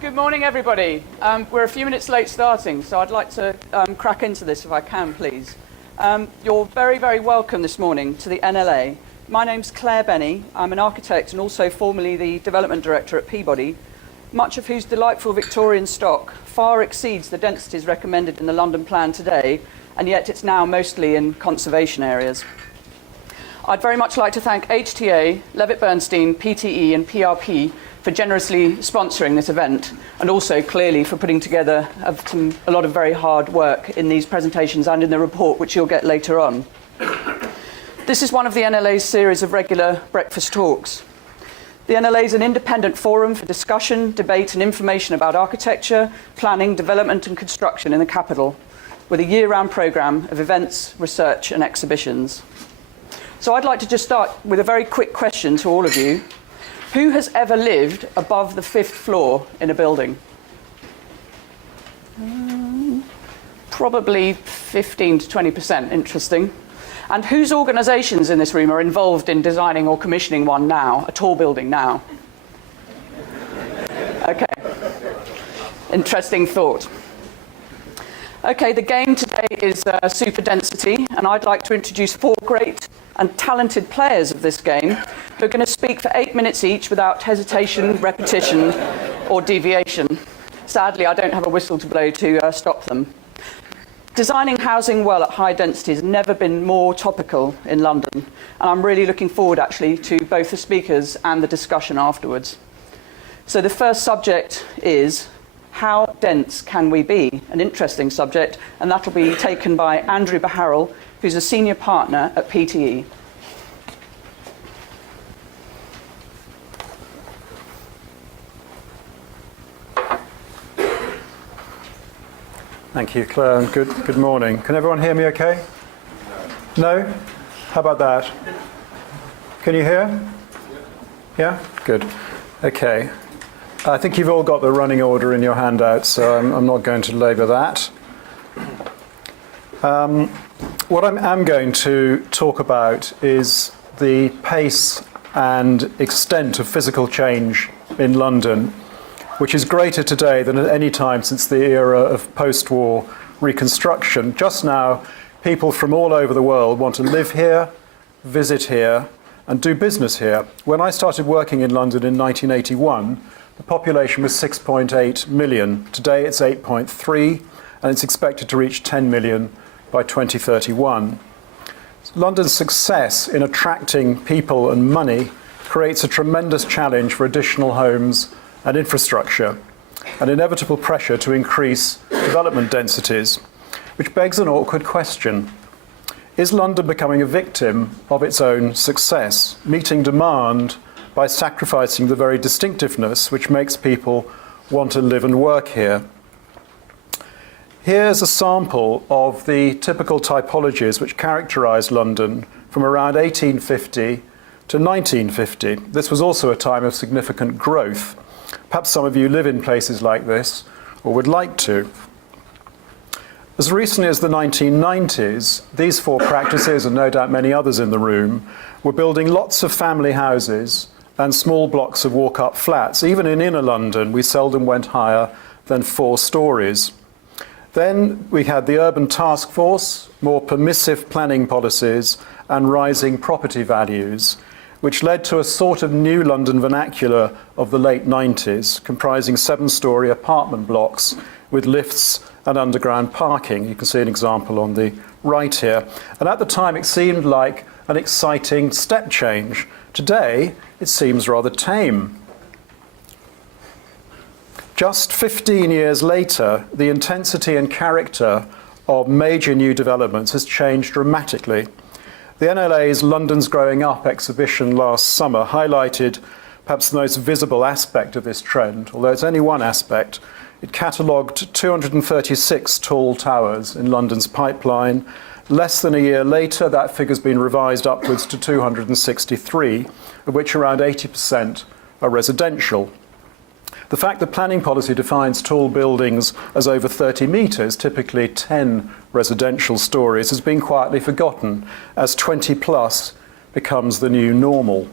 Good morning, everybody. We're a few minutes late starting, so I'd like to crack into this if I can, please. You're very, very welcome this morning to the NLA. My name's Claire Benny. I'm an architect and also formerly the development director at Peabody, much of whose delightful Victorian stock far exceeds the densities recommended in the London plan today, and yet it's now mostly in conservation areas. I'd very much like to thank HTA, Levitt Bernstein, PTE and PRP for generously sponsoring this event, and also clearly for putting together a lot of very hard work in these presentations and in the report, which you'll get later on. This is one of the NLA's series of regular breakfast talks. The NLA is an independent forum for discussion, debate and information about architecture, planning, development and construction in the capital, with a year-round programme of events, research and exhibitions. So I'd like to just start with a very quick question to all of you. Who has ever lived above the 5th floor in a building? Probably 15 to 20%, interesting. And whose organisations in this room are involved in designing or commissioning one now, a tall building now? Okay, interesting thought. Okay, the game today is Superdensity, and I'd like to introduce 4 great and talented players of this game who are going to speak for 8 minutes each without hesitation, repetition or deviation. Sadly, I don't have a whistle to blow to stop them. Designing housing well at high density has never been more topical in London, and I'm really looking forward actually to both the speakers and the discussion afterwards. So the first subject is, how dense can we be? An interesting subject, and that'll be taken by Andrew Baharrel, who's a senior partner at PTE. Thank you, Claire, and good morning. Can everyone hear me okay? No? How about that? Can you hear? Yeah? Good. Okay. I think you've all got the running order in your handout, so I'm not going to labour that. What I am going to talk about is the pace and extent of physical change in London, which is greater today than at any time since the era of post-war reconstruction. Just now, people from all over the world want to live here, visit here, and do business here. When I started working in London in 1981, the population was 6.8 million. Today it's 8.3, and it's expected to reach 10 million by 2031. London's success in attracting people and money creates a tremendous challenge for additional homes and infrastructure, an inevitable pressure to increase development densities, which begs an awkward question. Is London becoming a victim of its own success, meeting demand by sacrificing the very distinctiveness which makes people want to live and work here? Here's a sample of the typical typologies which characterised London from around 1850 to 1950. This was also a time of significant growth. Perhaps some of you live in places like this or would like to. As recently as the 1990s, these 4 practices, and no doubt many others in the room, were building lots of family houses and small blocks of walk-up flats. Even in inner London, we seldom went higher than 4 stories. Then we had the urban task force, more permissive planning policies, and rising property values, which led to a sort of new London vernacular of the late 90s, comprising 7-storey apartment blocks with lifts and underground parking. You can see an example on the right here. And at the time, it seemed like an exciting step change. Today, it seems rather tame. Just 15 years later, the intensity and character of major new developments has changed dramatically. The NLA's London's Growing Up exhibition last summer highlighted perhaps the most visible aspect of this trend, although it's only one aspect. It catalogued 236 tall towers in London's pipeline. Less than a year later, that figure's been revised upwards to 263, of which around 80% are residential. The fact that planning policy defines tall buildings as over 30 metres, typically 10 residential stories, has been quietly forgotten as 20 plus becomes the new normal.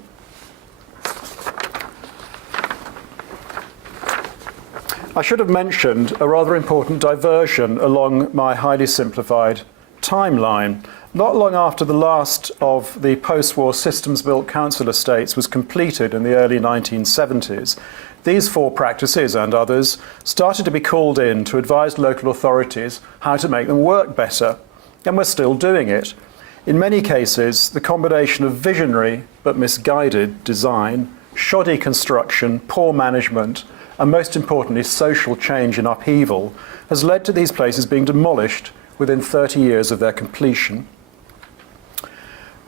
I should have mentioned a rather important diversion along my highly simplified timeline. Not long after the last of the post-war systems-built council estates was completed in the early 1970s, these four practices and others started to be called in to advise local authorities how to make them work better, and we're still doing it. In many cases, the combination of visionary but misguided design, shoddy construction, poor management, and most importantly, social change and upheaval has led to these places being demolished within 30 years of their completion.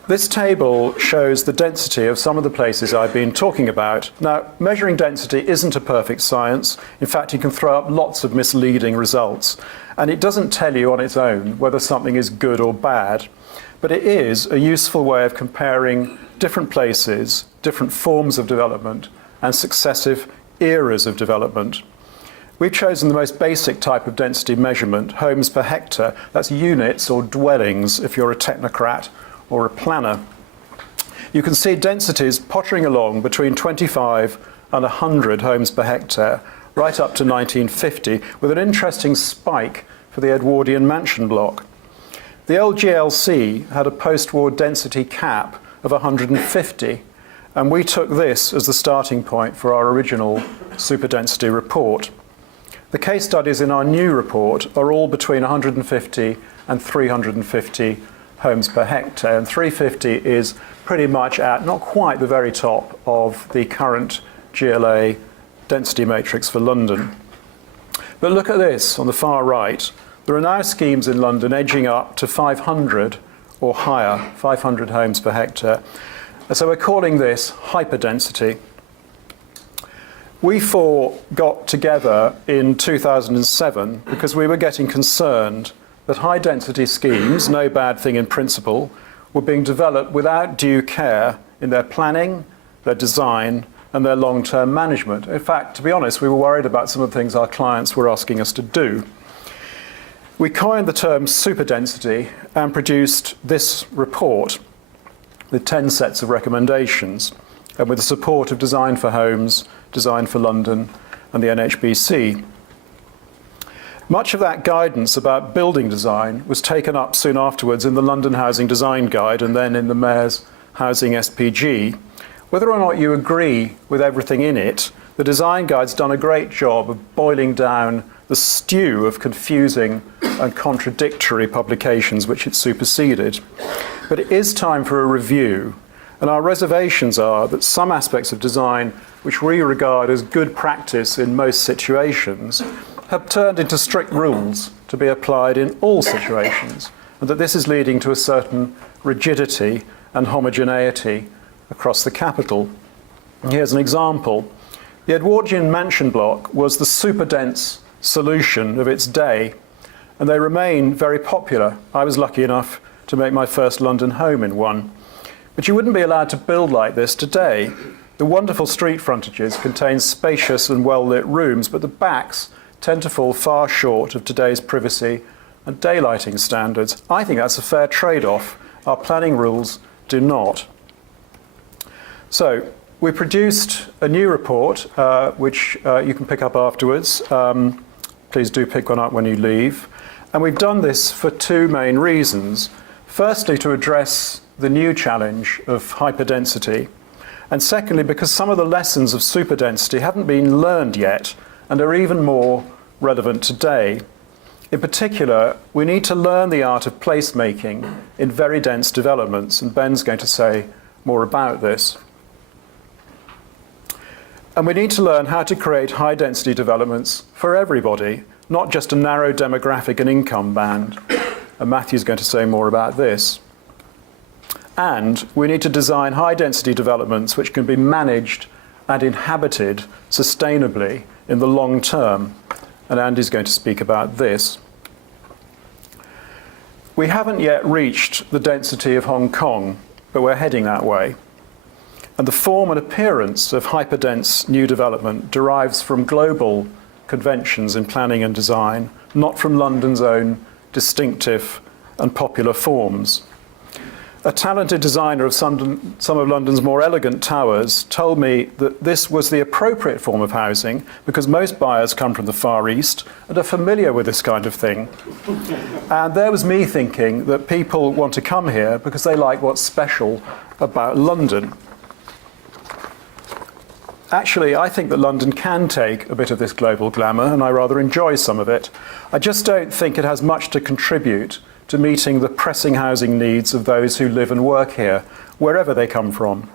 This table shows the density of some of the places I've been talking about. Now, measuring density isn't a perfect science. In fact, you can throw up lots of misleading results, and it doesn't tell you on its own whether something is good or bad. But it is a useful way of comparing different places, different forms of development, and successive eras of development. We've chosen the most basic type of density measurement, homes per hectare. That's units or dwellings if you're a technocrat or a planner. You can see densities pottering along between 25 and 100 homes per hectare, right up to 1950, with an interesting spike for the Edwardian mansion block. The old GLC had a post-war density cap of 150, and we took this as the starting point for our original superdensity report. The case studies in our new report are all between 150 and 350 homes per hectare, and 350 is pretty much at not quite the very top of the current GLA density matrix for London. But look at this on the far right. There are now schemes in London edging up to 500 or higher, 500 homes per hectare. And so we're calling this hyperdensity. We four got together in 2007 because we were getting concerned that high density schemes, no bad thing in principle, were being developed without due care in their planning, their design, and their long-term management. In fact, to be honest, we were worried about some of the things our clients were asking us to do. We coined the term superdensity and produced this report with 10 sets of recommendations, and with the support of Design for Homes, Design for London, and the NHBC. Much of that guidance about building design was taken up soon afterwards in the London Housing Design Guide and then in the Mayor's Housing SPG. Whether or not you agree with everything in it, the Design Guide's done a great job of boiling down the stew of confusing and contradictory publications which it superseded. But it is time for a review, and our reservations are that some aspects of design which we regard as good practice in most situations have turned into strict rules to be applied in all situations, and that this is leading to a certain rigidity and homogeneity across the capital. And here's an example. The Edwardian mansion block was the super-dense solution of its day, and they remain very popular. I was lucky enough to make my first London home in one. But you wouldn't be allowed to build like this today. The wonderful street frontages contain spacious and well-lit rooms, but the backs tend to fall far short of today's privacy and daylighting standards. I think that's a fair trade-off. Our planning rules do not. So we produced a new report, which you can pick up afterwards. Please do pick one up when you leave. And we've done this for two main reasons. Firstly, to address the new challenge of hyperdensity. And secondly, because some of the lessons of superdensity haven't been learned yet and are even more relevant today. In particular, we need to learn the art of placemaking in very dense developments, and Ben's going to say more about this. And we need to learn how to create high-density developments for everybody, not just a narrow demographic and income band. And Matthew's going to say more about this. And we need to design high-density developments which can be managed and inhabited sustainably in the long term. And Andy's going to speak about this. We haven't yet reached the density of Hong Kong, but we're heading that way. And the form and appearance of hyperdense new development derives from global conventions in planning and design, not from London's own distinctive and popular forms. A talented designer of some of London's more elegant towers told me that this was the appropriate form of housing because most buyers come from the Far East and are familiar with this kind of thing. And there was me thinking that people want to come here because they like what's special about London. Actually, I think that London can take a bit of this global glamour, and I rather enjoy some of it. I just don't think it has much to contribute to meeting the pressing housing needs of those who live and work here, wherever they come from.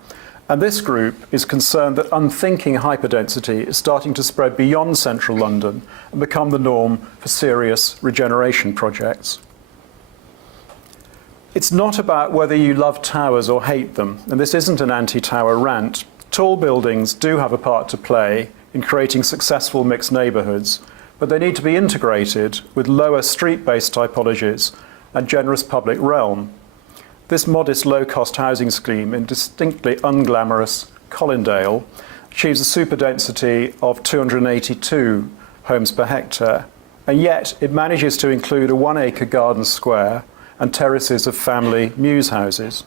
And this group is concerned that unthinking hyperdensity is starting to spread beyond central London and become the norm for serious regeneration projects. It's not about whether you love towers or hate them, and this isn't an anti-tower rant. Tall buildings do have a part to play in creating successful mixed neighbourhoods, but they need to be integrated with lower street-based typologies and generous public realm. This modest low-cost housing scheme in distinctly unglamorous Colindale achieves a superdensity of 282 homes per hectare, and yet it manages to include a 1-acre garden square and terraces of family mews houses.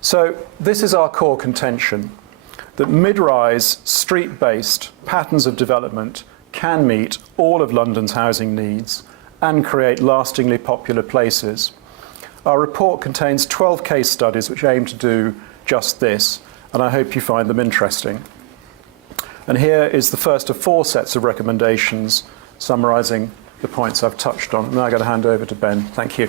So this is our core contention, that mid-rise, street-based patterns of development can meet all of London's housing needs and create lastingly popular places. Our report contains 12 case studies which aim to do just this, and I hope you find them interesting. And here is the first of 4 sets of recommendations summarising the points I've touched on. Now I'm going to hand over to Ben. Thank you.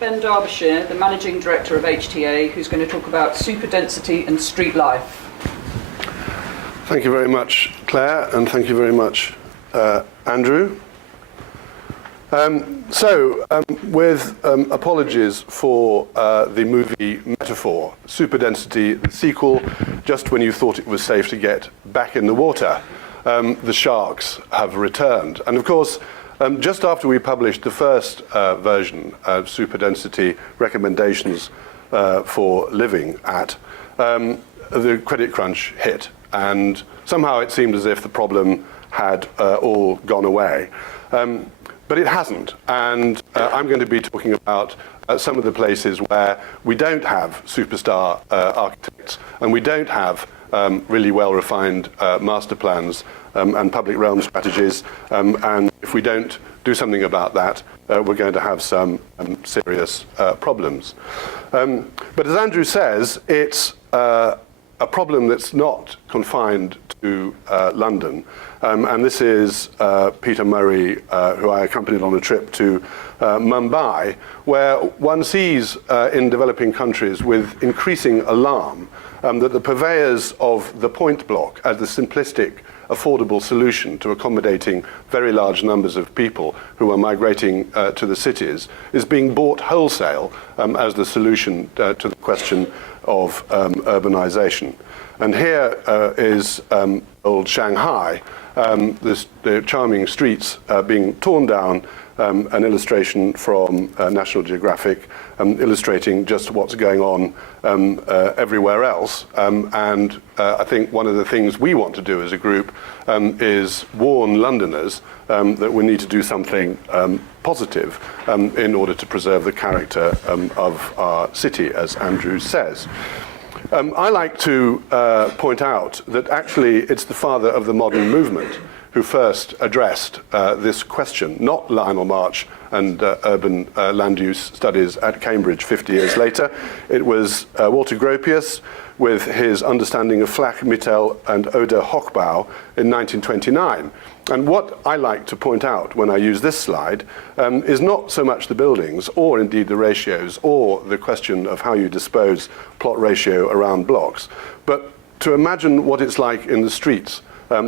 Ben Derbyshire, the Managing Director of HTA, who's going to talk about superdensity and street life. Thank you very much, Claire, and thank you very much, Andrew. With apologies for the movie metaphor, Superdensity the Sequel, just when you thought it was safe to get back in the water, the sharks have returned. And of course, just after we published the first version of Superdensity recommendations for living at, the credit crunch hit. And somehow it seemed as if the problem had all gone away. But it hasn't. And I'm going to be talking about some of the places where we don't have superstar architects and we don't have really well-refined master plans and public realm strategies, and if we don't do something about that, we're going to have some serious problems. But as Andrew says, it's a problem that's not confined to London, and this is Peter Murray, who I accompanied on a trip to Mumbai, where one sees in developing countries with increasing alarm that the purveyors of the point block as the simplistic, affordable solution to accommodating very large numbers of people who are migrating to the cities is being bought wholesale as the solution to the question of urbanization. And here is old Shanghai, the charming streets being torn down, an illustration from National Geographic illustrating just what's going on everywhere else. And I think one of the things we want to do as a group is warn Londoners that we need to do something positive in order to preserve the character of our city, as Andrew says. I like to point out that actually it's the father of the modern movement who first addressed this question, not Lionel March and urban land use studies at Cambridge 50 years later. It was Walter Gropius with his understanding of Flach, Mittel and Oder Hochbau in 1929. And what I like to point out when I use this slide is not so much the buildings or indeed the ratios or the question of how you dispose plot ratio around blocks, but to imagine what it's like in the streets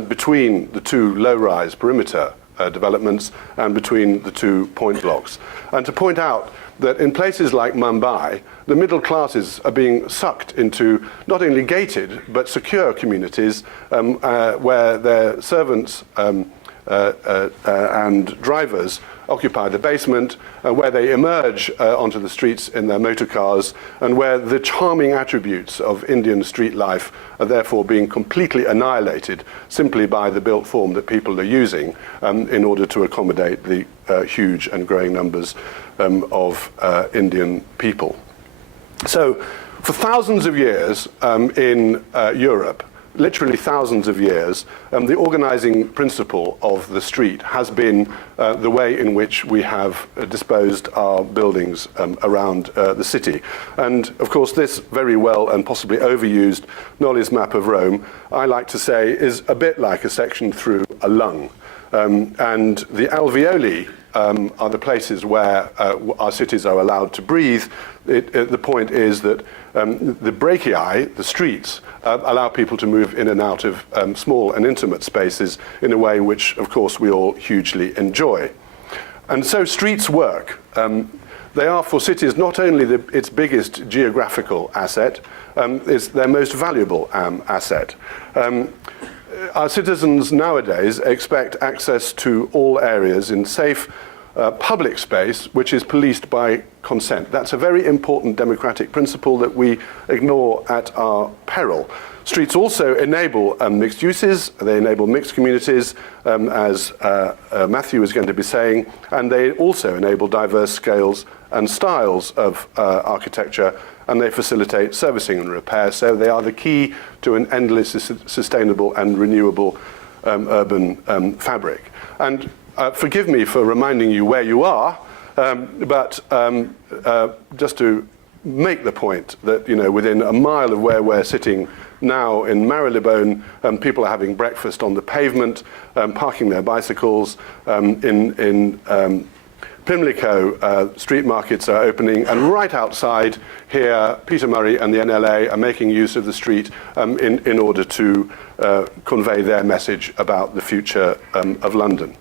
between the two low-rise perimeter developments and between the two point blocks. And to point out that in places like Mumbai, the middle classes are being sucked into not only gated but secure communities where their servants and drivers occupy the basement, where they emerge onto the streets in their motor cars, and where the charming attributes of Indian street life are therefore being completely annihilated simply by the built form that people are using in order to accommodate the huge and growing numbers of Indian people. So, for thousands of years in Europe, literally thousands of years, the organizing principle of the street has been the way in which we have disposed our buildings around the city. And of course, this very well and possibly overused Nolly's map of Rome, I like to say, is a bit like a section through a lung. And the alveoli are the places where our cities are allowed to breathe. The point is that the brachii, the streets, allow people to move in and out of small and intimate spaces in a way which, of course, we all hugely enjoy. And so streets work. They are for cities not only its biggest geographical asset, it's their most valuable asset. Our citizens nowadays expect access to all areas in safe public space, which is policed by consent. That's a very important democratic principle that we ignore at our peril. Streets also enable mixed uses, they enable mixed communities, as Matthew is going to be saying, and they also enable diverse scales and styles of architecture, and they facilitate servicing and repair, so they are the key to an endlessly sustainable and renewable urban fabric. And forgive me for reminding you where you are, but just to make the point that, you know, within a mile of where we're sitting now in Marylebone, people are having breakfast on the pavement, parking their bicycles. In Pimlico, street markets are opening, and right outside here, Peter Murray and the NLA are making use of the street in order to convey their message about the future of London.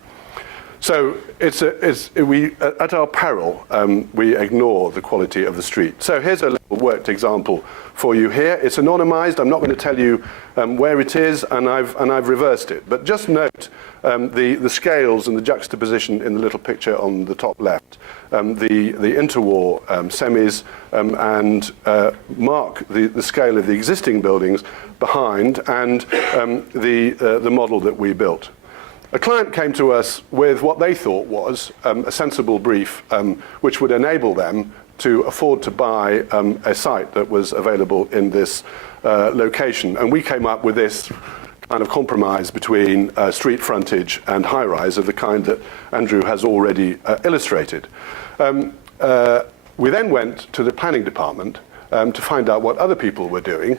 So at our peril, we ignore the quality of the street. So here's a little worked example for you here. It's anonymized. I'm not going to tell you where it is, and I've reversed it. But just note the scales and the juxtaposition in the little picture on the top left. The interwar semis and mark the scale of the existing buildings behind, and the model that we built. A client came to us with what they thought was a sensible brief, which would enable them to afford to buy a site that was available in this location. And we came up with this kind of compromise between street frontage and high-rise of the kind that Andrew has already illustrated. We then went to the planning department to find out what other people were doing,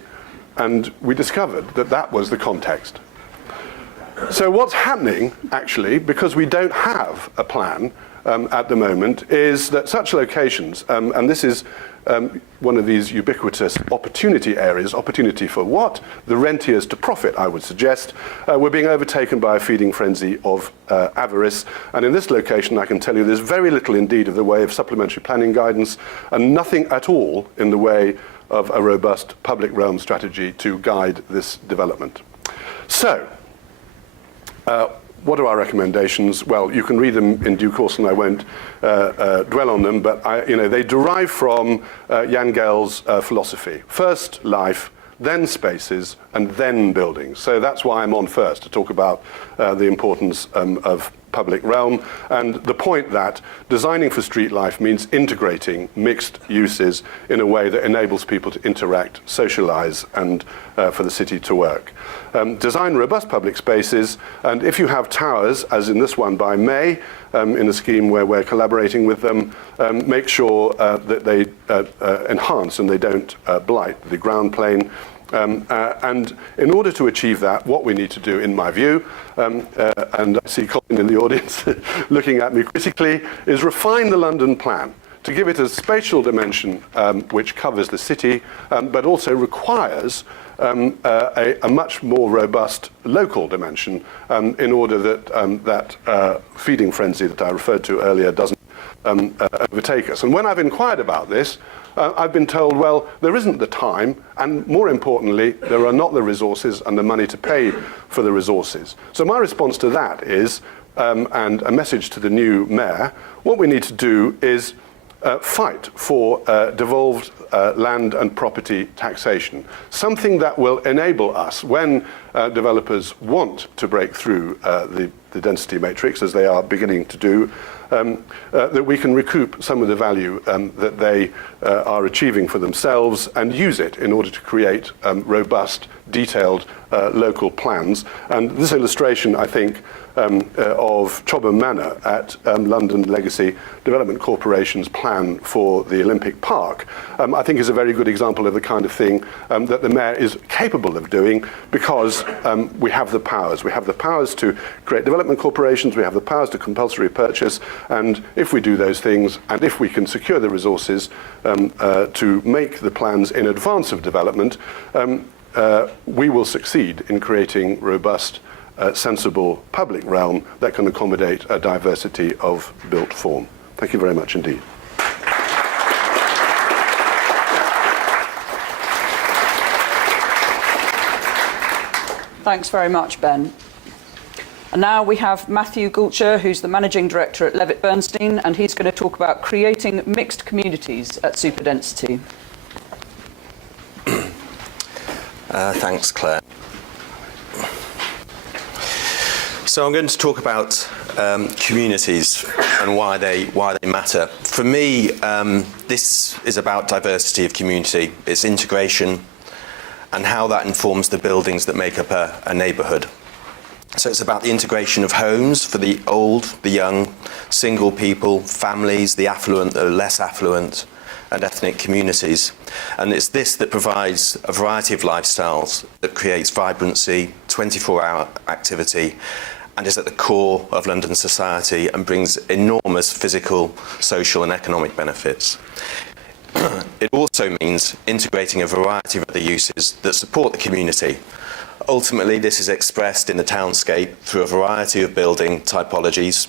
and we discovered that that was the context. So what's happening, actually, because we don't have a plan at the moment, is that such locations, and this is one of these ubiquitous opportunity areas, opportunity for what? The rentiers to profit, I would suggest, we're being overtaken by a feeding frenzy of avarice. And in this location, I can tell you there's very little indeed of the way of supplementary planning guidance, and nothing at all in the way of a robust public realm strategy to guide this development. So, what are our recommendations? Well, you can read them in due course, and I won't dwell on them, but they derive from Jan Gehl's philosophy. First life, then spaces, and then buildings. So that's why I'm on first, to talk about the importance of public realm, and the point that designing for street life means integrating mixed uses in a way that enables people to interact, socialize, and for the city to work. Design robust public spaces, and if you have towers, as in this one by May, in a scheme where we're collaborating with them, make sure that they enhance and they don't blight the ground plane. And in order to achieve that, what we need to do, in my view, and I see Colin in the audience looking at me critically, is refine the London plan to give it a spatial dimension which covers the city, but also requires a much more robust local dimension in order that that feeding frenzy that I referred to earlier doesn't overtake us. And when I've inquired about this, I've been told, well, there isn't the time, and more importantly, there are not the resources and the money to pay for the resources. So my response to that is, and a message to the new mayor, what we need to do is fight for devolved land and property taxation, something that will enable us, when developers want to break through the density matrix, as they are beginning to do, that we can recoup some of the value that they are achieving for themselves and use it in order to create robust, detailed local plans. And this illustration, I think, of Chobham Manor at London Legacy Development Corporation's plan for the Olympic Park, I think is a very good example of the kind of thing that the mayor is capable of doing, because we have the powers. We have the powers to create development corporations, we have the powers to compulsory purchase, and if we do those things, and if we can secure the resources to make the plans in advance of development, we will succeed in creating robust, sensible public realm that can accommodate a diversity of built form. Thank you very much indeed. Thanks very much, Ben. And now we have Matthew Gulcher, who's the Managing Director at Levitt Bernstein, and he's going to talk about creating mixed communities at Superdensity. Thanks, Claire. So I'm going to talk about communities and why they matter. For me, this is about diversity of community, its integration, and how that informs the buildings that make up a neighbourhood. So it's about the integration of homes for the old, the young, single people, families, the affluent, the less affluent, and ethnic communities. And it's this that provides a variety of lifestyles, that creates vibrancy, 24-hour activity, and is at the core of London society and brings enormous physical, social and economic benefits. It also means integrating a variety of other uses that support the community. Ultimately, this is expressed in the townscape through a variety of building typologies,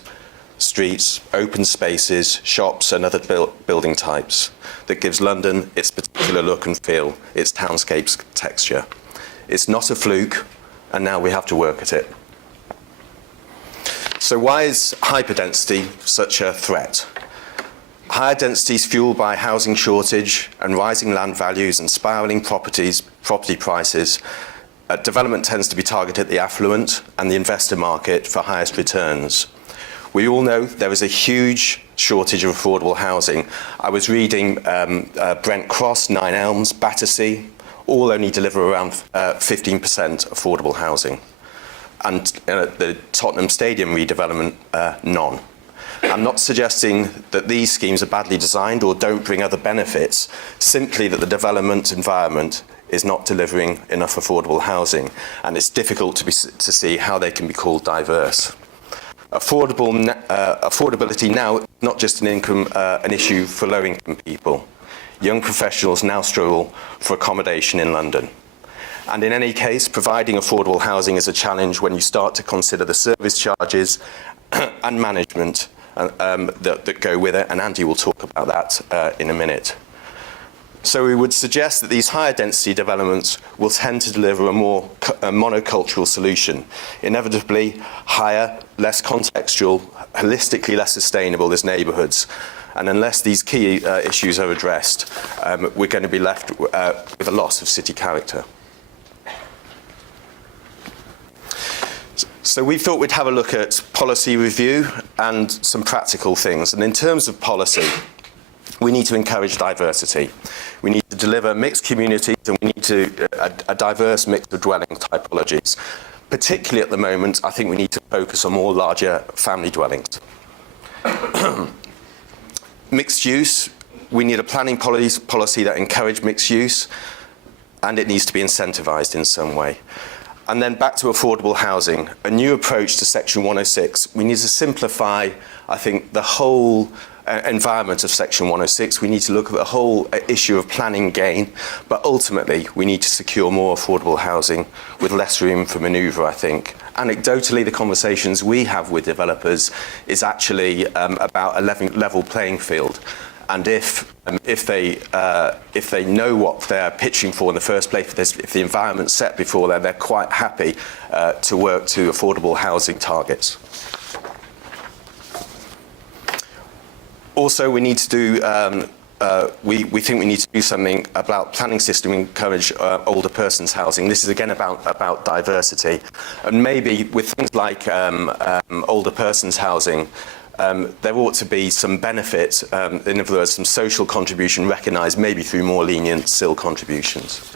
streets, open spaces, shops and other building types that gives London its particular look and feel, its townscape's texture. It's not a fluke, and now we have to work at it. So why is hyperdensity such a threat? Higher densities fueled by housing shortage and rising land values and spiralling property prices, development tends to be targeted at the affluent and the investor market for highest returns. We all know there is a huge shortage of affordable housing. I was reading Brent Cross, Nine Elms, Battersea, all only deliver around 15% affordable housing. And the Tottenham Stadium redevelopment, none. I'm not suggesting that these schemes are badly designed or don't bring other benefits, simply that the development environment is not delivering enough affordable housing, and it's difficult to see how they can be called diverse. Affordability now is not just an issue for low-income people. Young professionals now struggle for accommodation in London. And in any case, providing affordable housing is a challenge when you start to consider the service charges and management that go with it, and Andy will talk about that in a minute. So we would suggest that these higher density developments will tend to deliver a more monocultural solution, inevitably higher, less contextual, holistically less sustainable as neighbourhoods. And unless these key issues are addressed, we're going to be left with a loss of city character. So we thought we'd have a look at policy review and some practical things. And in terms of policy, we need to encourage diversity. We need to deliver mixed communities, and we need a diverse mix of dwelling typologies. Particularly at the moment, I think we need to focus on more larger family dwellings. Mixed use, we need a planning policy that encourages mixed use, and it needs to be incentivised in some way. And then back to affordable housing, a new approach to Section 106. We need to simplify, I think, the whole environment of Section 106. We need to look at the whole issue of planning gain, but ultimately we need to secure more affordable housing with less room for manoeuvre, I think. Anecdotally, the conversations we have with developers is actually about a level playing field. And if they know what they're pitching for in the first place, if the environment's set before them, they're quite happy to work to affordable housing targets. Also, we need to do. We think we need to do something about planning system encourage older persons housing. This is again about diversity, and maybe with things like older persons housing. There ought to be some benefit, in other words, some social contribution recognised, maybe through more lenient SIL contributions.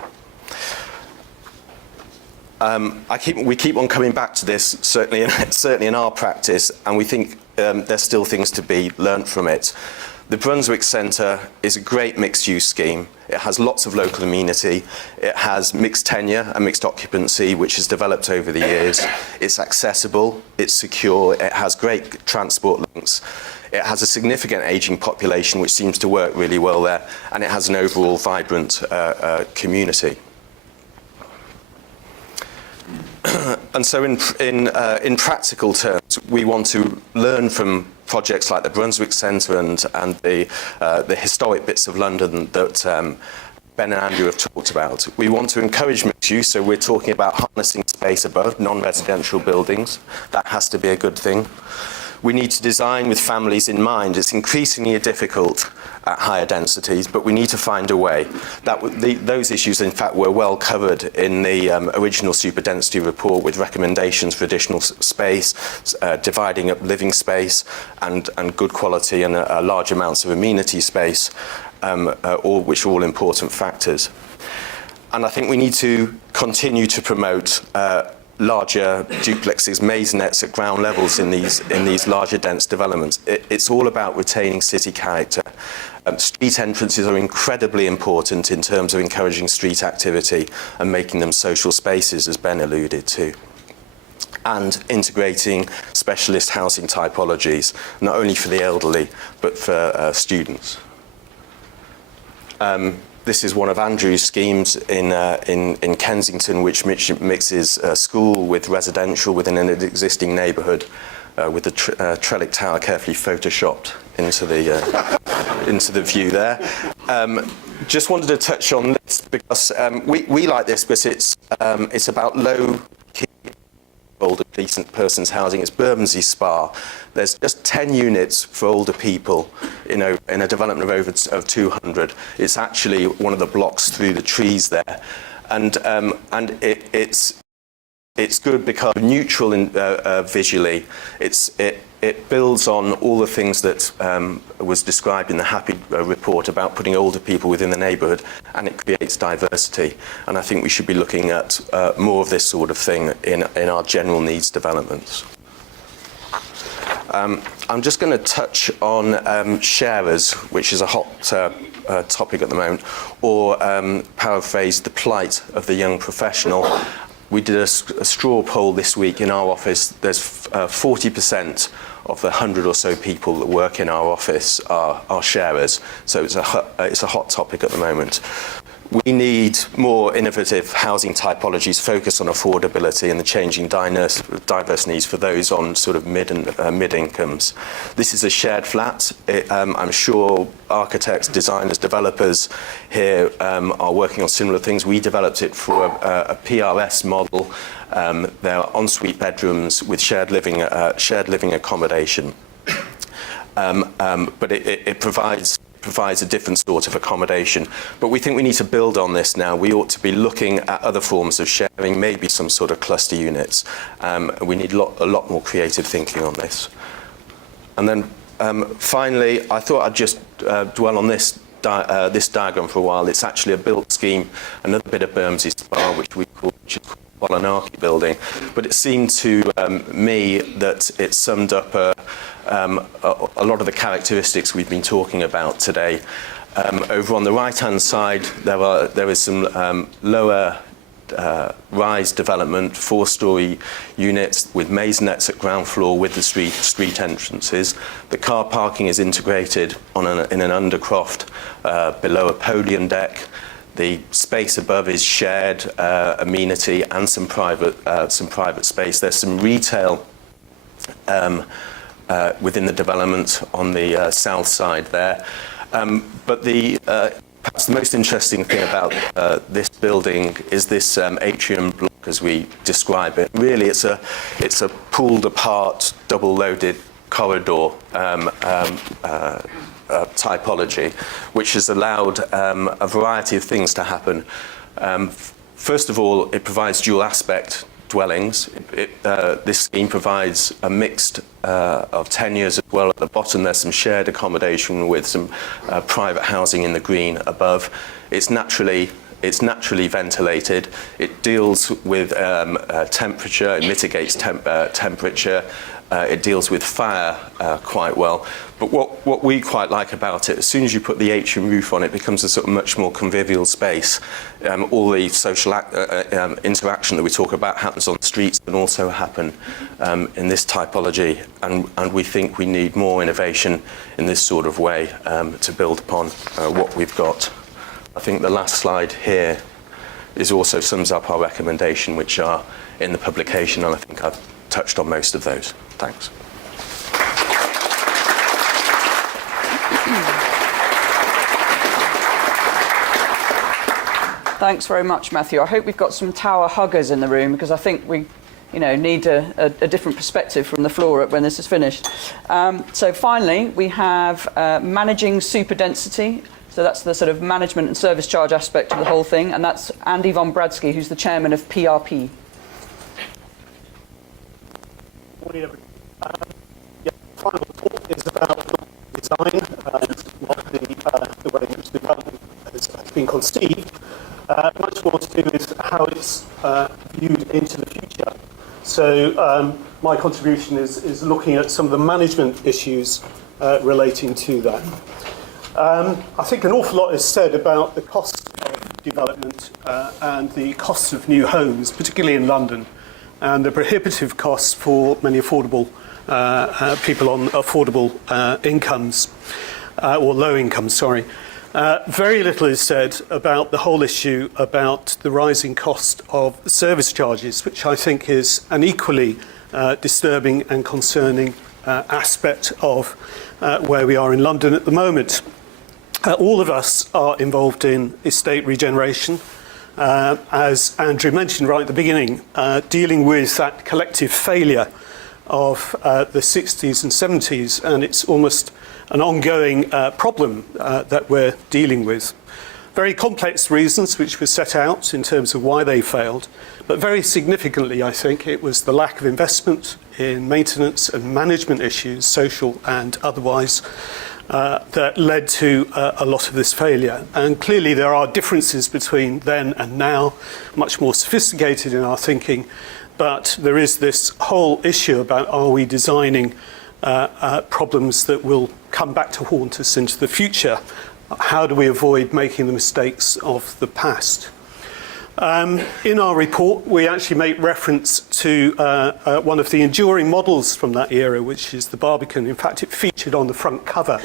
We keep on coming back to this, certainly in our practice, and we think there's still things to be learnt from it. The Brunswick Centre is a great mixed-use scheme. It has lots of local amenity. It has mixed tenure and mixed occupancy, which has developed over the years. It's accessible, it's secure, it has great transport links. It has a significant ageing population, which seems to work really well there, and it has an overall vibrant community. And so in practical terms, we want to learn from projects like the Brunswick Centre and the historic bits of London that Ben and Andrew have talked about. We want to encourage mixed use, so we're talking about harnessing space above non-residential buildings. That has to be a good thing. We need to design with families in mind. It's increasingly difficult at higher densities, but we need to find a way. Those issues, in fact, were well covered in the original Superdensity report with recommendations for additional space, dividing up living space and good quality and large amounts of amenity space, which are all important factors. And I think we need to continue to promote larger duplexes, maisonettes at ground levels in these larger dense developments. It's all about retaining city character. Street entrances are incredibly important in terms of encouraging street activity and making them social spaces, as Ben alluded to. And integrating specialist housing typologies, not only for the elderly, but for students. This is one of Andrew's schemes in Kensington, which mixes school with residential within an existing neighbourhood, with the Trellick Tower carefully photoshopped into the view there. Just wanted to touch on this because we like this because it's about low older decent persons housing. It's Bermondsey Spa. There's just 10 units for older people in a development of 200. It's actually one of the blocks through the trees there, and it's good because neutral visually. It builds on all the things that was described in the Happy report about putting older people within the neighbourhood, and it creates diversity. And I think we should be looking at more of this sort of thing in our general needs developments. I'm just going to touch on sharers, which is a hot topic at the moment, or paraphrase, the plight of the young professional. We did a straw poll this week in our office. There's 40% of the 100 or so people that work in our office are sharers. So it's a hot topic at the moment. We need more innovative housing typologies focused on affordability and the changing diverse needs for those on sort of mid incomes. This is a shared flat. I'm sure architects, designers, developers here are working on similar things. We developed it for a PRS model. There are ensuite bedrooms with shared living accommodation, but it provides a different sort of accommodation. But we think we need to build on this now. We ought to be looking at other forms of sharing, maybe some sort of cluster units. We need a lot more creative thinking on this. And then finally, I thought I'd just dwell on this diagram for a while. It's actually a built scheme, another bit of Bermondsey Spa, which is called Pollard building. But it seemed to me that it summed up a lot of the characteristics we've been talking about today. Over on the right-hand side, there is some lower rise development, 4-storey units with maisonettes at ground floor with the street entrances. The car parking is integrated in an undercroft below a podium deck. The space above is shared amenity and some private space. There's some retail within the development on the south side there. But perhaps the most interesting thing about this building is this atrium block, as we describe it. Really, it's a pulled apart, double-loaded corridor typology, which has allowed a variety of things to happen. First of all, it provides dual aspect dwellings. This scheme provides a mixed of tenures as well. At the bottom, there's some shared accommodation with some private housing in the green above. It's naturally ventilated. It deals with temperature. It mitigates temperature. It deals with fire quite well. But what we quite like about it, as soon as you put the atrium roof on, it becomes a sort of much more convivial space. All the social interaction that we talk about happens on the streets can also happen in this typology. And we think we need more innovation in this sort of way to build upon what we've got. I think the last slide here also sums up our recommendation, which are in the publication, and I think I've touched on most of those. Thanks. Thanks very much, Matthew. I hope we've got some tower huggers in the room, because I think we need a different perspective from the floor when this is finished. So finally, we have managing superdensity. So that's the sort of management and service charge aspect of the whole thing, and that's Andy von Bradsky, who's the chairman of PRP. Morning, everyone. The final talk is about design and not the way in which development has been conceived. Much more to do with how it's viewed into the future. So my contribution is looking at some of the management issues relating to that. I think an awful lot is said about the cost of development and the costs of new homes, particularly in London, and the prohibitive costs for many affordable people on affordable incomes, or low incomes, sorry. Very little is said about the whole issue about the rising cost of service charges, which I think is an equally disturbing and concerning aspect of where we are in London at the moment. All of us are involved in estate regeneration. As Andrew mentioned right at the beginning, dealing with that collective failure of the 60s and 70s, and it's almost an ongoing problem that we're dealing with. Very complex reasons which were set out in terms of why they failed, but very significantly, I think, it was the lack of investment in maintenance and management issues, social and otherwise, that led to a lot of this failure. And clearly there are differences between then and now, much more sophisticated in our thinking, but there is this whole issue about, are we designing problems that will come back to haunt us into the future? How do we avoid making the mistakes of the past? In our report, we actually make reference to one of the enduring models from that era, which is the Barbican. In fact, it featured on the front cover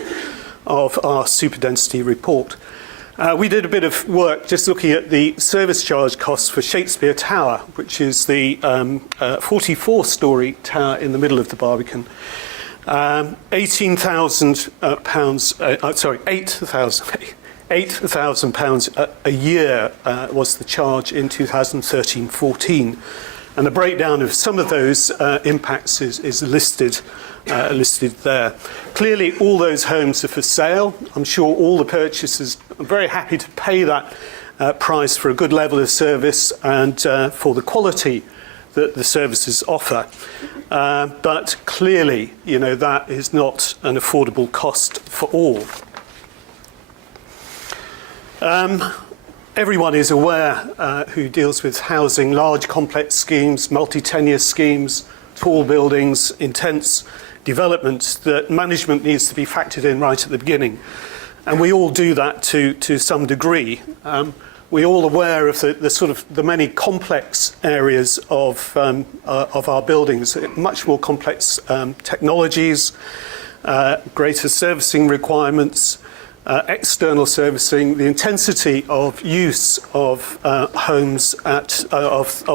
of our Superdensity report. We did a bit of work just looking at the service charge costs for Shakespeare Tower, which is the 44-storey tower in the middle of the Barbican. £8,000 a year was the charge in 2013-14, and the breakdown of some of those impacts is listed there. Clearly, all those homes are for sale. I'm sure all the purchasers are very happy to pay that price for a good level of service and for the quality that the services offer. But clearly, that is not an affordable cost for all. Everyone is aware who deals with housing, large complex schemes, multi-tenure schemes, tall buildings, intense development, that management needs to be factored in right at the beginning. And we all do that to some degree. we're all aware of the sort of the many complex areas of our buildings, much more complex technologies, greater servicing requirements, external servicing, the intensity of use of homes of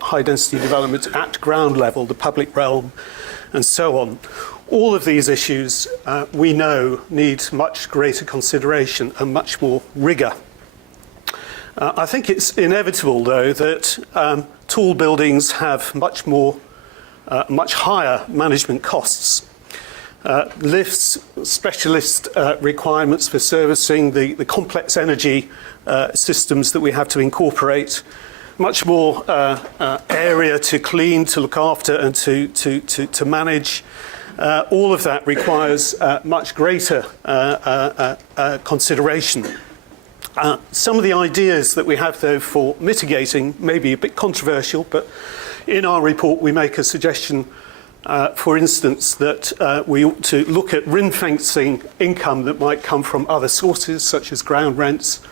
high density development at ground level, the public realm, and so on. All of these issues we know need much greater consideration and much more rigour. I think it's inevitable, though, that tall buildings have much higher management costs. Lifts, specialist requirements for servicing, the complex energy systems that we have to incorporate, much more area to clean, to look after and to manage. All of that requires much greater consideration. Some of the ideas that we have, though, for mitigating may be a bit controversial, but in our report we make a suggestion, for instance, that we ought to look at ring-fencing income that might come from other sources, such as ground rents,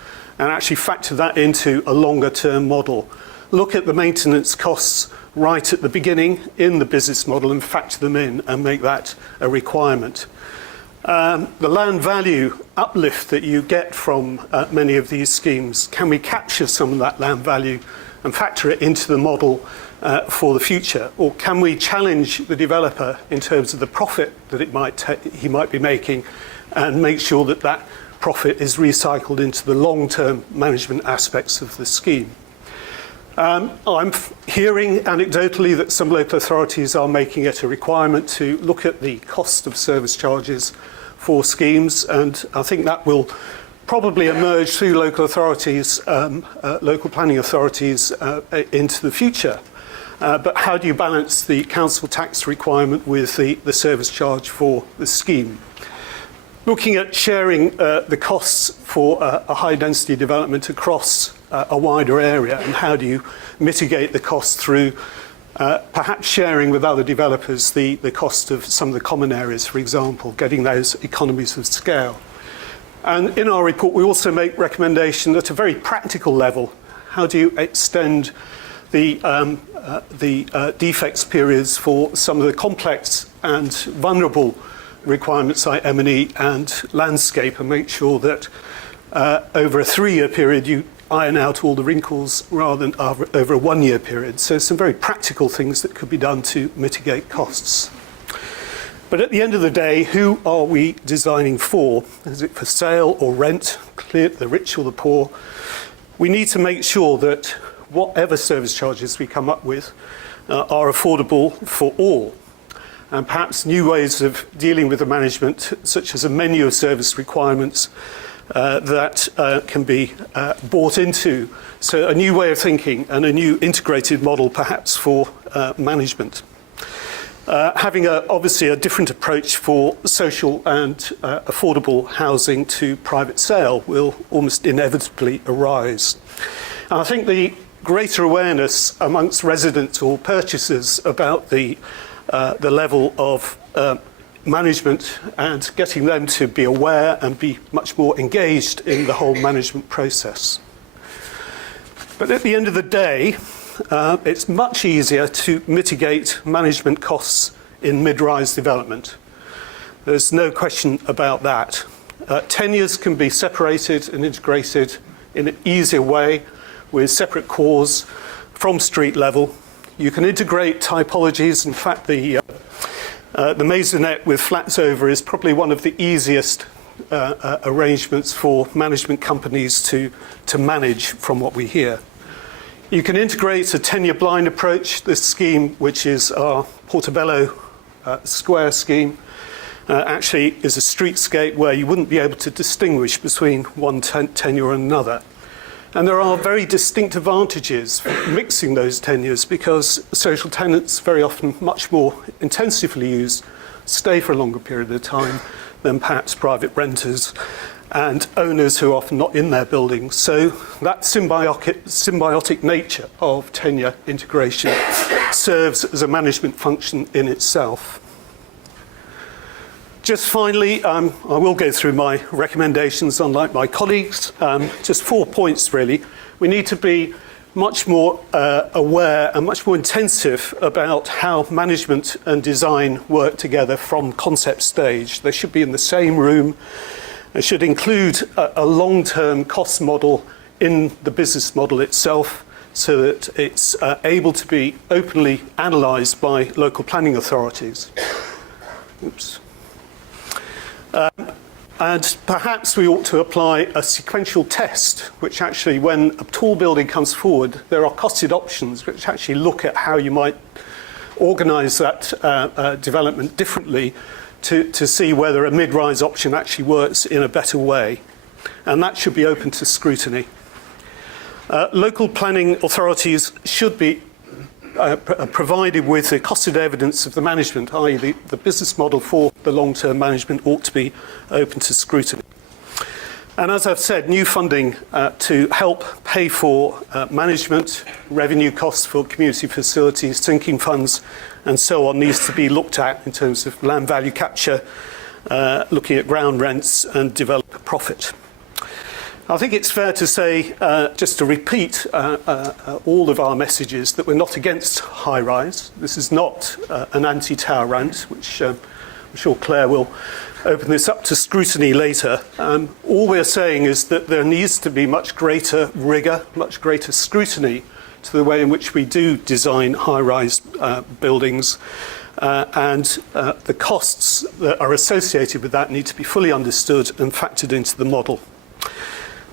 and actually factor that into a longer-term model. Look at the maintenance costs right at the beginning in the business model and factor them in and make that a requirement. The land value uplift that you get from many of these schemes, can we capture some of that land value and factor it into the model for the future? Or can we challenge the developer in terms of the profit that he might be making and make sure that that profit is recycled into the long-term management aspects of the scheme? I'm hearing anecdotally that some local authorities are making it a requirement to look at the cost of service charges for schemes, and I think that will probably emerge through local authorities, local planning authorities into the future. But how do you balance the council tax requirement with the service charge for the scheme? Looking at sharing the costs for a high density development across a wider area, and how do you mitigate the costs through perhaps sharing with other developers the cost of some of the common areas, for example, getting those economies of scale. And in our report we also make recommendation at a very practical level. How do you extend the defects periods for some of the complex and vulnerable requirements like M&E and landscape, and make sure that over a 3-year period you iron out all the wrinkles rather than over a 1-year period. So some very practical things that could be done to mitigate costs. But at the end of the day, who are we designing for? Is it for sale or rent, clear the rich or the poor? We need to make sure that whatever service charges we come up with are affordable for all. And perhaps new ways of dealing with the management, such as a menu of service requirements that can be bought into. So a new way of thinking and a new integrated model perhaps for management. Having obviously a different approach for social and affordable housing to private sale will almost inevitably arise. And I think the greater awareness amongst residents or purchasers about the level of management and getting them to be aware and be much more engaged in the whole management process. But at the end of the day, it's much easier to mitigate management costs in mid-rise development. There's no question about that. Tenures can be separated and integrated in an easier way with separate cores from street level. You can integrate typologies. In fact, the maisonette with flats over is probably one of the easiest arrangements for management companies to manage from what we hear. You can integrate a tenure blind approach. This scheme, which is our Portobello Square scheme, actually is a streetscape where you wouldn't be able to distinguish between one tenure and another. And there are very distinct advantages for mixing those tenures, because social tenants, very often much more intensively used, stay for a longer period of time than perhaps private renters and owners who are often not in their buildings. So that symbiotic nature of tenure integration serves as a management function in itself. Just finally, I will go through my recommendations, unlike my colleagues. Just 4 points, really. We need to be much more aware and much more intensive about how management and design work together from concept stage. They should be in the same room. They should include a long-term cost model in the business model itself so that it's able to be openly analysed by local planning authorities. Oops. And perhaps we ought to apply a sequential test, which actually, when a tall building comes forward, there are costed options which actually look at how you might organise that development differently to see whether a mid-rise option actually works in a better way. And that should be open to scrutiny. Local planning authorities should be provided with the costed evidence of the management, i.e. the business model for the long-term management ought to be open to scrutiny. And as I've said, new funding to help pay for management, revenue costs for community facilities, sinking funds, and so on needs to be looked at in terms of land value capture, looking at ground rents and developer profit. I think it's fair to say, just to repeat all of our messages, that we're not against high-rise. This is not an anti-tower rant, which I'm sure Claire will open this up to scrutiny later. All we're saying is that there needs to be much greater rigour, much greater scrutiny to the way in which we do design high-rise buildings. And the costs that are associated with that need to be fully understood and factored into the model.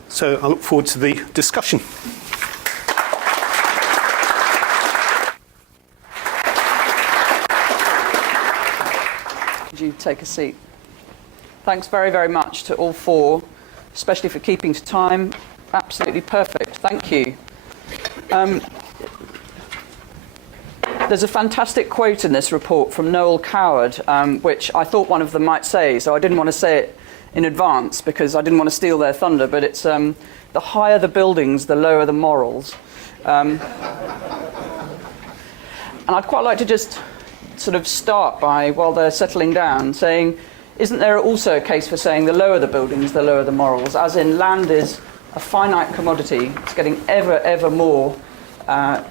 So I look forward to the discussion. Could you take a seat? Thanks very, very much to all four, especially for keeping to time. Absolutely perfect. Thank you. There's a fantastic quote in this report from Noel Coward, which I thought one of them might say, so I didn't want to say it in advance because I didn't want to steal their thunder, but it's the higher the buildings, the lower the morals. And I'd quite like to just sort of start by, while they're settling down, saying, isn't there also a case for saying the lower the buildings, the lower the morals, as in land is a finite commodity. It's getting ever more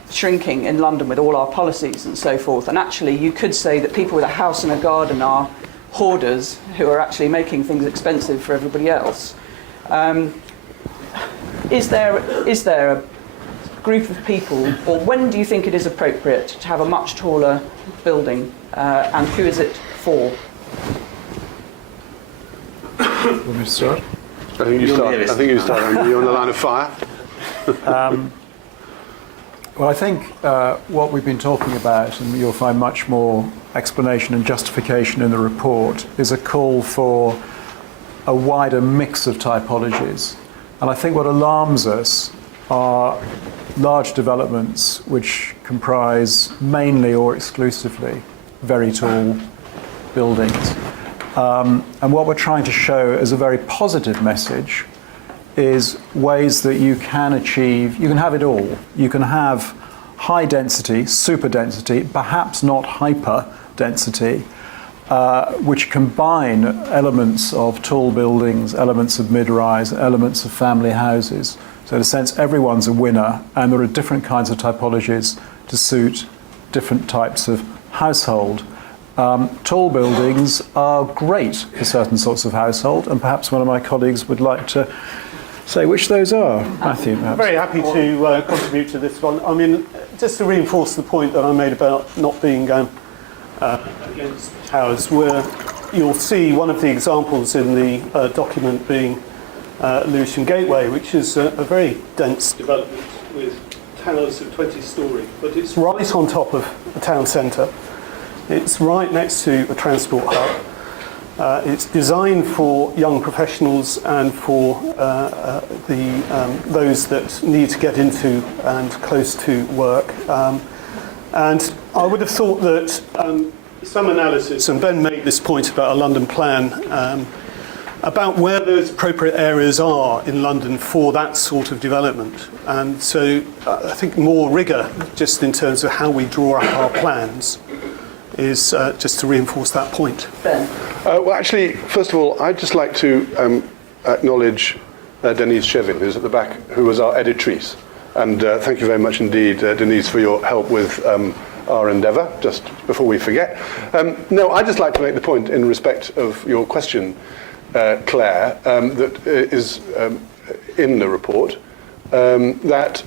shrinking in London with all our policies and so forth. And actually you could say that people with a house and a garden are hoarders who are actually making things expensive for everybody else. Is there a group of people, or when do you think it is appropriate to have a much taller building, and who is it for? Want me to start? I think you start. You're on the line of fire. Well, I think what we've been talking about, and you'll find much more explanation and justification in the report, is a call for a wider mix of typologies. And I think what alarms us are large developments which comprise mainly or exclusively very tall buildings. And what we're trying to show as a very positive message is ways that you can achieve, you can have it all. You can have high density, super density, perhaps not hyper density, which combine elements of tall buildings, elements of mid-rise, elements of family houses. So in a sense, everyone's a winner, and there are different kinds of typologies to suit different types of household. Tall buildings are great for certain sorts of household, and perhaps one of my colleagues would like to say which those are. Matthew, perhaps. Very happy to contribute to this one. I mean, just to reinforce the point that I made about not being against towers, where you'll see one of the examples in the document being Lucien Gateway, which is a very dense development with towers of 20-storey, but it's right on top of a town centre. It's right next to a transport hub. It's designed for young professionals and for those that need to get into and close to work. And I would have thought that some analysis, and Ben made this point about a London plan, about where those appropriate areas are in London for that sort of development. And so I think more rigour just in terms of how we draw up our plans is just to reinforce that point. Ben. Well, actually, first of all, I'd just like to acknowledge Denise Chevin, who's at the back, who was our editrice. And thank you very much indeed, Denise, for your help with our endeavour, just before we forget. No, I'd just like to make the point in respect of your question, Claire, that is in the report, that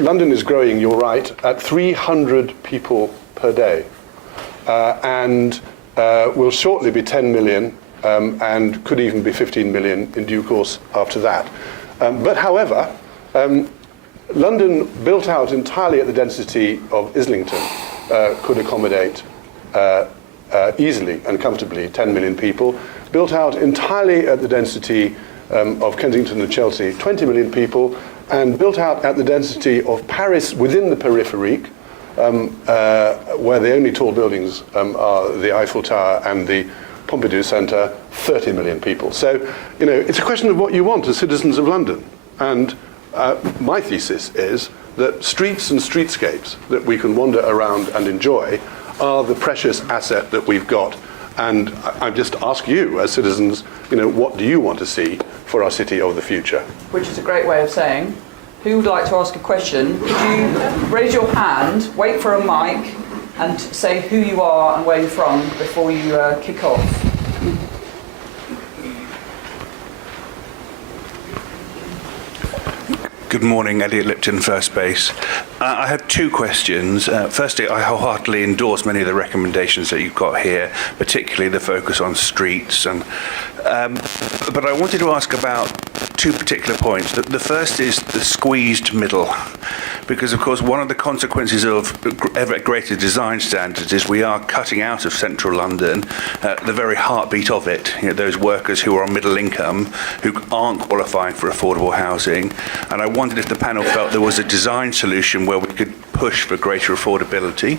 London is growing, you're right, at 300 people per day, and will shortly be 10 million and could even be 15 million in due course after that. But however, London, built out entirely at the density of Islington, could accommodate easily and comfortably 10 million people. Built out entirely at the density of Kensington and Chelsea, 20 million people, and built out at the density of Paris within the peripherique, where the only tall buildings are the Eiffel Tower and the Pompidou Centre, 30 million people. So, you know, it's a question of what you want as citizens of London. And my thesis is that streets and streetscapes that we can wander around and enjoy are the precious asset that we've got. And I just ask you, as citizens, you know, what do you want to see for our city of the future? Which is a great way of saying, who would like to ask a question? Could you raise your hand, wait for a mic, and say who you are and where you're from before you kick off? Good morning, Elliot Lipton, First Base. I have two questions. Firstly, I wholeheartedly endorse many of the recommendations that you've got here, particularly the focus on streets. But I wanted to ask about two particular points. The first is the squeezed middle. Because, of course, one of the consequences of ever greater design standards is we are cutting out of central London the very heartbeat of it. You know, those workers who are on middle income, who aren't qualifying for affordable housing. And I wondered if the panel felt there was a design solution where we could push for greater affordability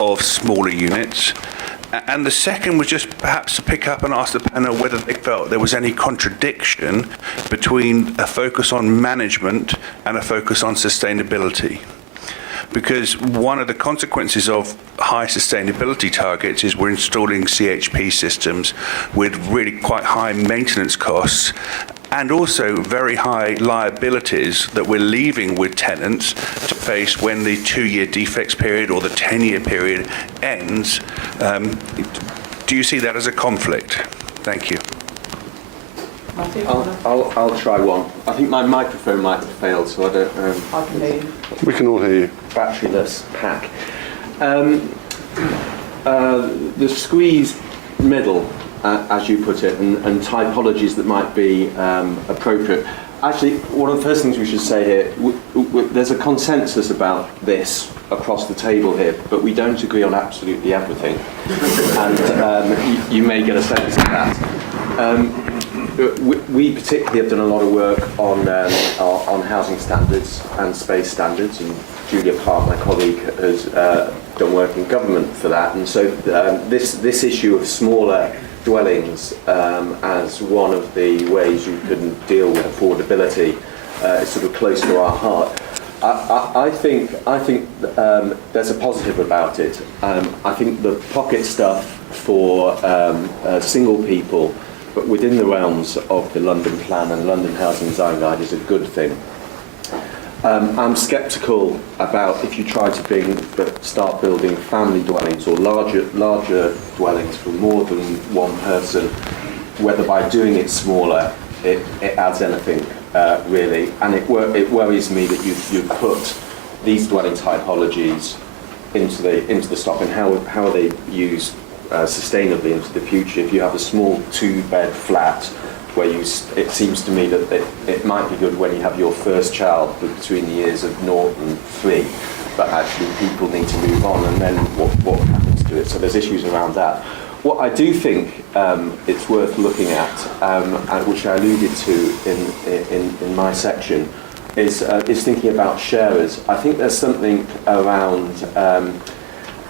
of smaller units. And the second was just perhaps to pick up and ask the panel whether they felt there was any contradiction between a focus on management and a focus on sustainability. Because one of the consequences of high sustainability targets is we're installing CHP systems with really quite high maintenance costs and also very high liabilities that we're leaving with tenants to face when the 2-year defects period or the 10-year period ends. Do you see that as a conflict? Thank you. I'll try one. I think my microphone might have failed, so I don't know. I can hear you. We can all hear you. Batteryless pack. The squeezed middle, as you put it, and typologies that might be appropriate. Actually, one of the first things we should say here, there's a consensus about this across the table here, but we don't agree on absolutely everything. And you may get a sense of that. We particularly have done a lot of work on housing standards and space standards, and Julia Park, my colleague, has done work in government for that. And so this issue of smaller dwellings as one of the ways you can deal with affordability is sort of close to our heart. I think there's a positive about it. I think the pocket stuff for single people, but within the realms of the London Plan and London Housing Design Guide, is a good thing. I'm sceptical about if you try to start building family dwellings or larger dwellings for more than one person, whether by doing it smaller it adds anything really. And it worries me that you put these dwelling typologies into the stock, and how are they used sustainably into the future. If you have a small 2-bed flat where it seems to me that it might be good when you have your first child between the years of 0 and 3, but actually people need to move on, and then what happens to it? So there's issues around that. What I do think it's worth looking at, and which I alluded to in my section, is thinking about sharers. I think there's something around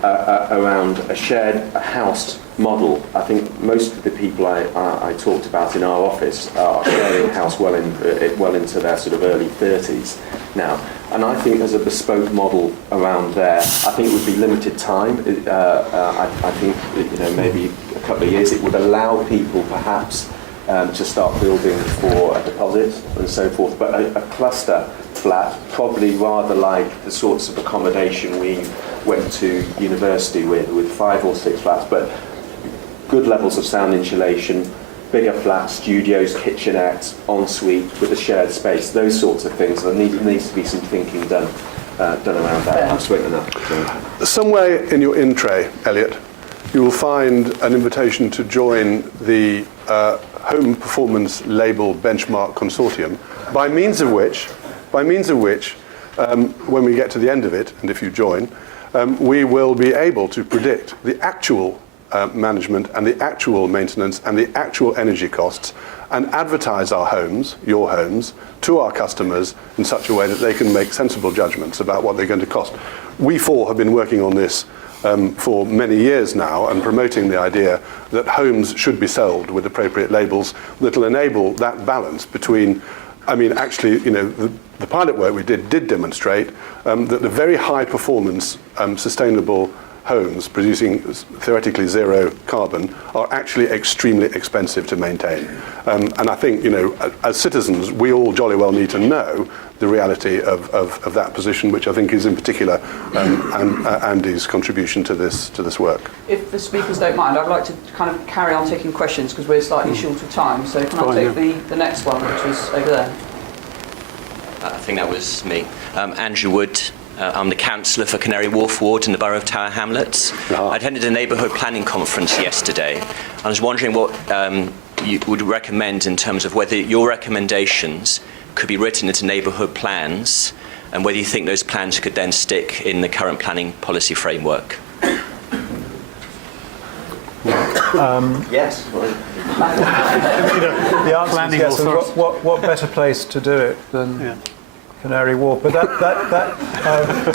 a shared house model. I think most of the people I talked about in our office are sharing a house well into their sort of early 30s now. And I think there's a bespoke model around there. I think it would be limited time. I think maybe a couple of years. It would allow people perhaps to start building for a deposit and so forth. But a cluster flat, probably rather like the sorts of accommodation we went to university with 5 or 6 flats, but good levels of sound insulation, bigger flats, studios, kitchenettes, ensuite with a shared space, those sorts of things. There needs to be some thinking done around that. I'm sweating that. Somewhere in your in tray, Elliot, you will find an invitation to join the Home Performance Label Benchmark Consortium, by means of which, when we get to the end of it, and if you join, we will be able to predict the actual management and the actual maintenance and the actual energy costs, and advertise our homes, your homes, to our customers in such a way that they can make sensible judgments about what they're going to cost. We 4 have been working on this for many years now and promoting the idea that homes should be sold with appropriate labels that will enable that balance between, actually, the pilot work we did demonstrate that the very high performance, sustainable homes producing theoretically zero carbon are actually extremely expensive to maintain. And I think, as citizens, we all jolly well need to know the reality of that position, which I think is in particular Andy's contribution to this work. If the speakers don't mind, I'd like to kind of carry on taking questions because we're slightly short of time. So can I take the next one, which was over there? I think that was me. Andrew Wood. I'm the councillor for Canary Wharf Ward in the Borough of Tower Hamlets. I attended a neighbourhood planning conference yesterday. I was wondering what you would recommend in terms of whether your recommendations could be written into neighbourhood plans and whether you think those plans could then stick in the current planning policy framework. Yes. The answer is yes. And what better place to do it than Canary Wharf? But that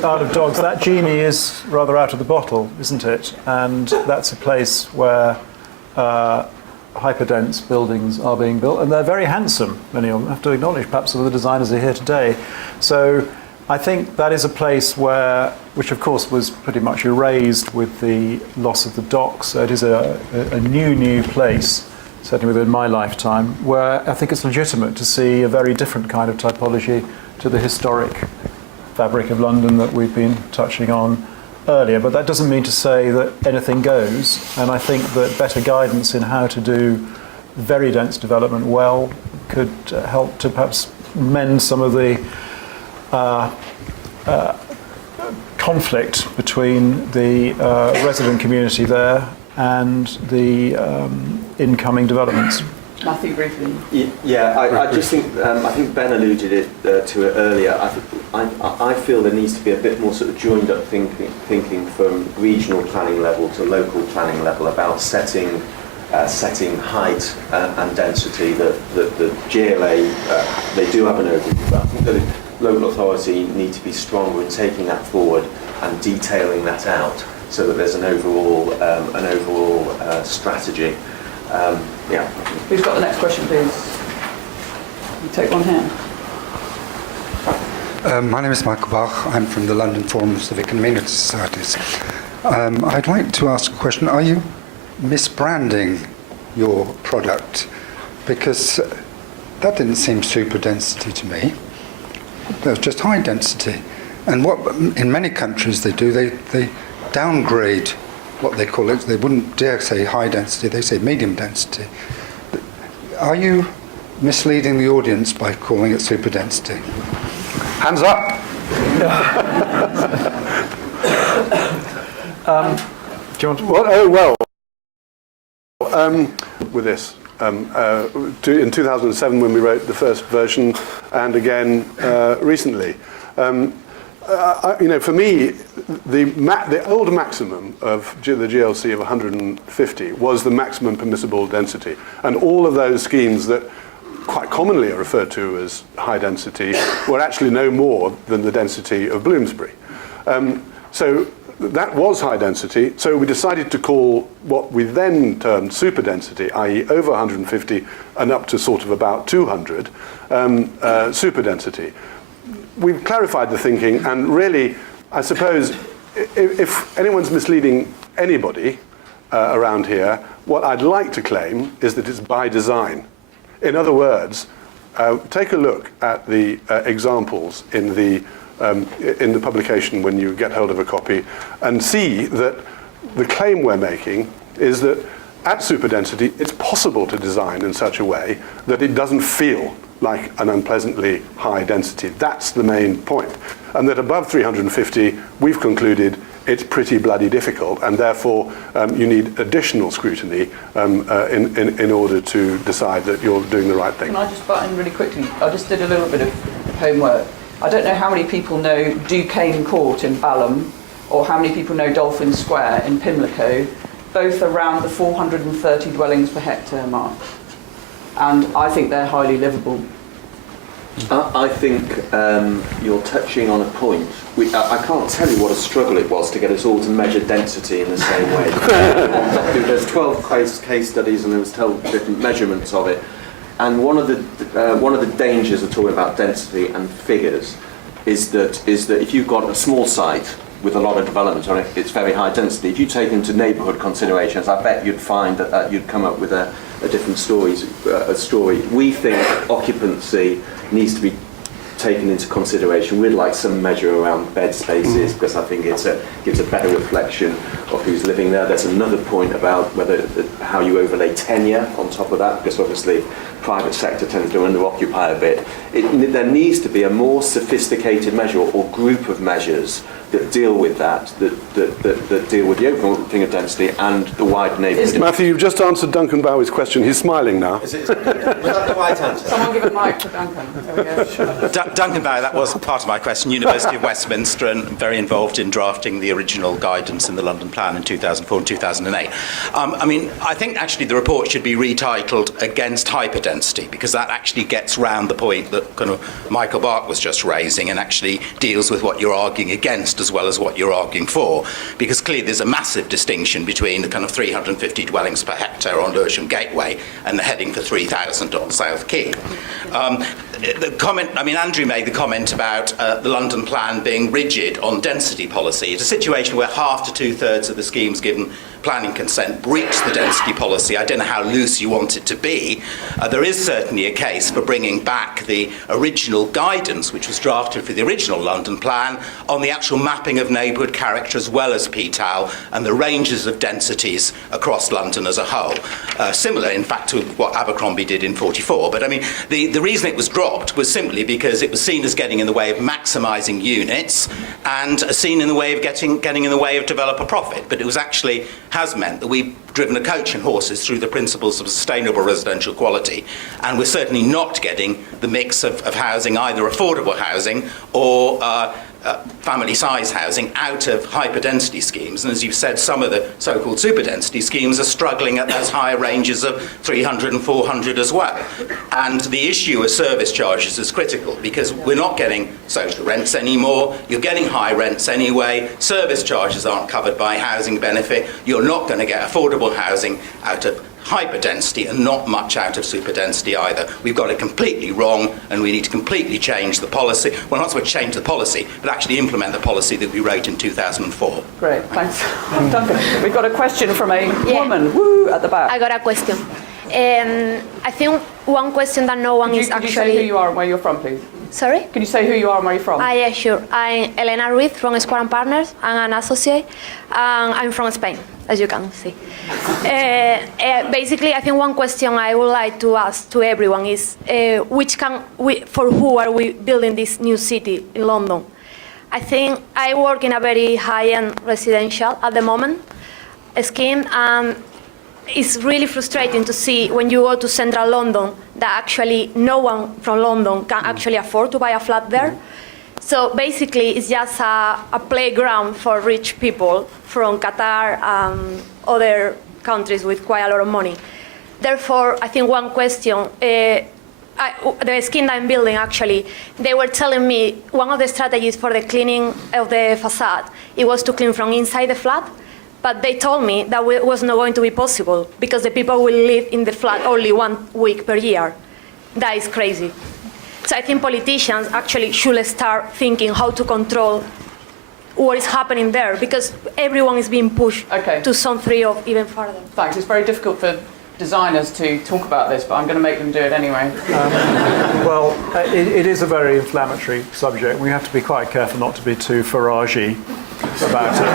out of dogs, that genie is rather out of the bottle, isn't it? And that's a place where hyperdense buildings are being built, and they're very handsome. Many of them, I have to acknowledge, perhaps some of the designers are here today. So I think that is a place which of course was pretty much erased with the loss of the docks. So it is a new place, certainly within my lifetime, where I think it's legitimate to see a very different kind of typology to the historic fabric of London that we've been touching on earlier. But that doesn't mean to say that anything goes. And I think that better guidance in how to do very dense development well could help to perhaps mend some of the conflict between the resident community there and the incoming developments. Matthew, briefly. I just think I think Ben alluded to it earlier. I feel there needs to be a bit more sort of joined up thinking from regional planning level to local planning level about setting height and density. That the GLA they do have an overview, but I think that local authority need to be stronger in taking that forward and detailing that out so that there's an overall strategy. Who's got the next question, please? You take one here. My name is Michael Bach. I'm from the London Forum of Civic and Community Societies. I'd like to ask a question. Are you misbranding your product? Because that didn't seem super density to me. That was just high density. And what in many countries they do, they downgrade what they call it. They wouldn't dare say high density, they say medium density. Are you misleading the audience by calling it super density? Hands up. Do you want to? Well, oh well. With this, in 2007 when we wrote the first version, and again recently. For me, the old maximum of the GLC of 150 was the maximum permissible density, and all of those schemes that quite commonly are referred to as high density were actually no more than the density of Bloomsbury. So that was high density. So we decided to call what we then termed super density, i.e. over 150 and up to sort of about 200, super density. we've clarified the thinking, and really, I suppose, if anyone's misleading anybody around here, what I'd like to claim is that it's by design. In other words, take a look at the examples in the publication when you get hold of a copy, and see that the claim we're making is that at superdensity, it's possible to design in such a way that it doesn't feel like an unpleasantly high density. That's the main point. And that above 350, we've concluded it's pretty bloody difficult, and therefore you need additional scrutiny in order to decide that you're doing the right thing. Can I just butt in really quickly? I just did a little bit of homework. I don't know how many people know Duquesne Court in Balham, or how many people know Dolphin Square in Pimlico, both around the 430 dwellings per hectare mark. And I think they're highly livable. I think you're touching on a point. I can't tell you what a struggle it was to get us all to measure density in the same way. There's 12 case studies and there was 12 different measurements of it. And one of the dangers of talking about density and figures is that if you've got a small site with a lot of development on it, it's very high density. If you take into neighbourhood considerations, I bet you'd find that you'd come up with a different story. We think occupancy needs to be taken into consideration. We'd like some measure around bed spaces because I think it gives a better reflection of who's living there. There's another point about how you overlay tenure on top of that, because obviously private sector tends to under-occupy a bit. There needs to be a more sophisticated measure or group of measures that deal with that deal with the overall thing of density and the wide neighbourhood. Matthew, you've just answered Duncan Bowie's question. He's smiling now. Was that the right answer? Someone give a mic to Duncan. There we go. Duncan Bowie, that was part of my question. University of Westminster, and very involved in drafting the original guidance in the London Plan in 2004 and 2008. I think actually the report should be retitled Against Hyperdensity, because that actually gets round the point that kind of Michael Bark was just raising, and actually deals with what you're arguing against as well as what you're arguing for. Because clearly there's a massive distinction between the kind of 350 dwellings per hectare on Lucien Gateway and the heading for 3,000 on South Quay. The comment, Andrew made the comment about the London Plan being rigid on density policy. It's a situation where half to two-thirds of the schemes given planning consent breach the density policy. I don't know how loose you want it to be. There is certainly a case for bringing back the original guidance, which was drafted for the original London Plan, on the actual mapping of neighbourhood character as well as PTAL and the ranges of densities across London as a whole. Similar, in fact, to what Abercrombie did in 44. But the reason it was dropped was simply because it was seen as getting in the way of maximising units and seen in the way of getting in the way of developer profit. But it was actually has meant that we've driven a coach and horses through the principles of sustainable residential quality, and we're certainly not getting the mix of housing, either affordable housing or family size housing, out of hyperdensity schemes. And as you've said, some of the so-called superdensity schemes are struggling at those higher ranges of 300 and 400 as well. And the issue of service charges is critical, because we're not getting social rents anymore. You're getting high rents anyway. Service charges aren't covered by housing benefit. You're not going to get affordable housing out of hyperdensity, and not much out of superdensity either. We've got it completely wrong, and we need to completely change the policy. Well, not so much change the policy, but actually implement the policy that we wrote in 2004. Great, thanks. Duncan, we've got a question from a woman, woo, at the back. I got a question. I think one question that no one is actually... Can you say who you are and where you're from, please? Sorry? Can you say who you are and where you're from? Yeah, sure. I'm Elena Ruiz from Square & Partners. I'm an associate, and I'm from Spain, as you can see. Basically, I think one question I would like to ask to everyone is, for who are we building this new city in London? I think I work in a very high-end residential at the moment scheme, and it's really frustrating to see when you go to central London that actually no one from London can actually afford to buy a flat there. So basically, it's just a playground for rich people from Qatar and other countries with quite a lot of money. Therefore, I think one question, the scheme that I'm building, actually, they were telling me one of the strategies for the cleaning of the facade, it was to clean from inside the flat. But they told me that it was not going to be possible because the people will live in the flat only 1 week per year. That is crazy. So I think politicians actually should start thinking how to control what is happening there, because everyone is being pushed to some degree of even further. Thanks. It's very difficult for designers to talk about this, but I'm going to make them do it anyway. Well, it is a very inflammatory subject. We have to be quite careful not to be too Farage-y about it.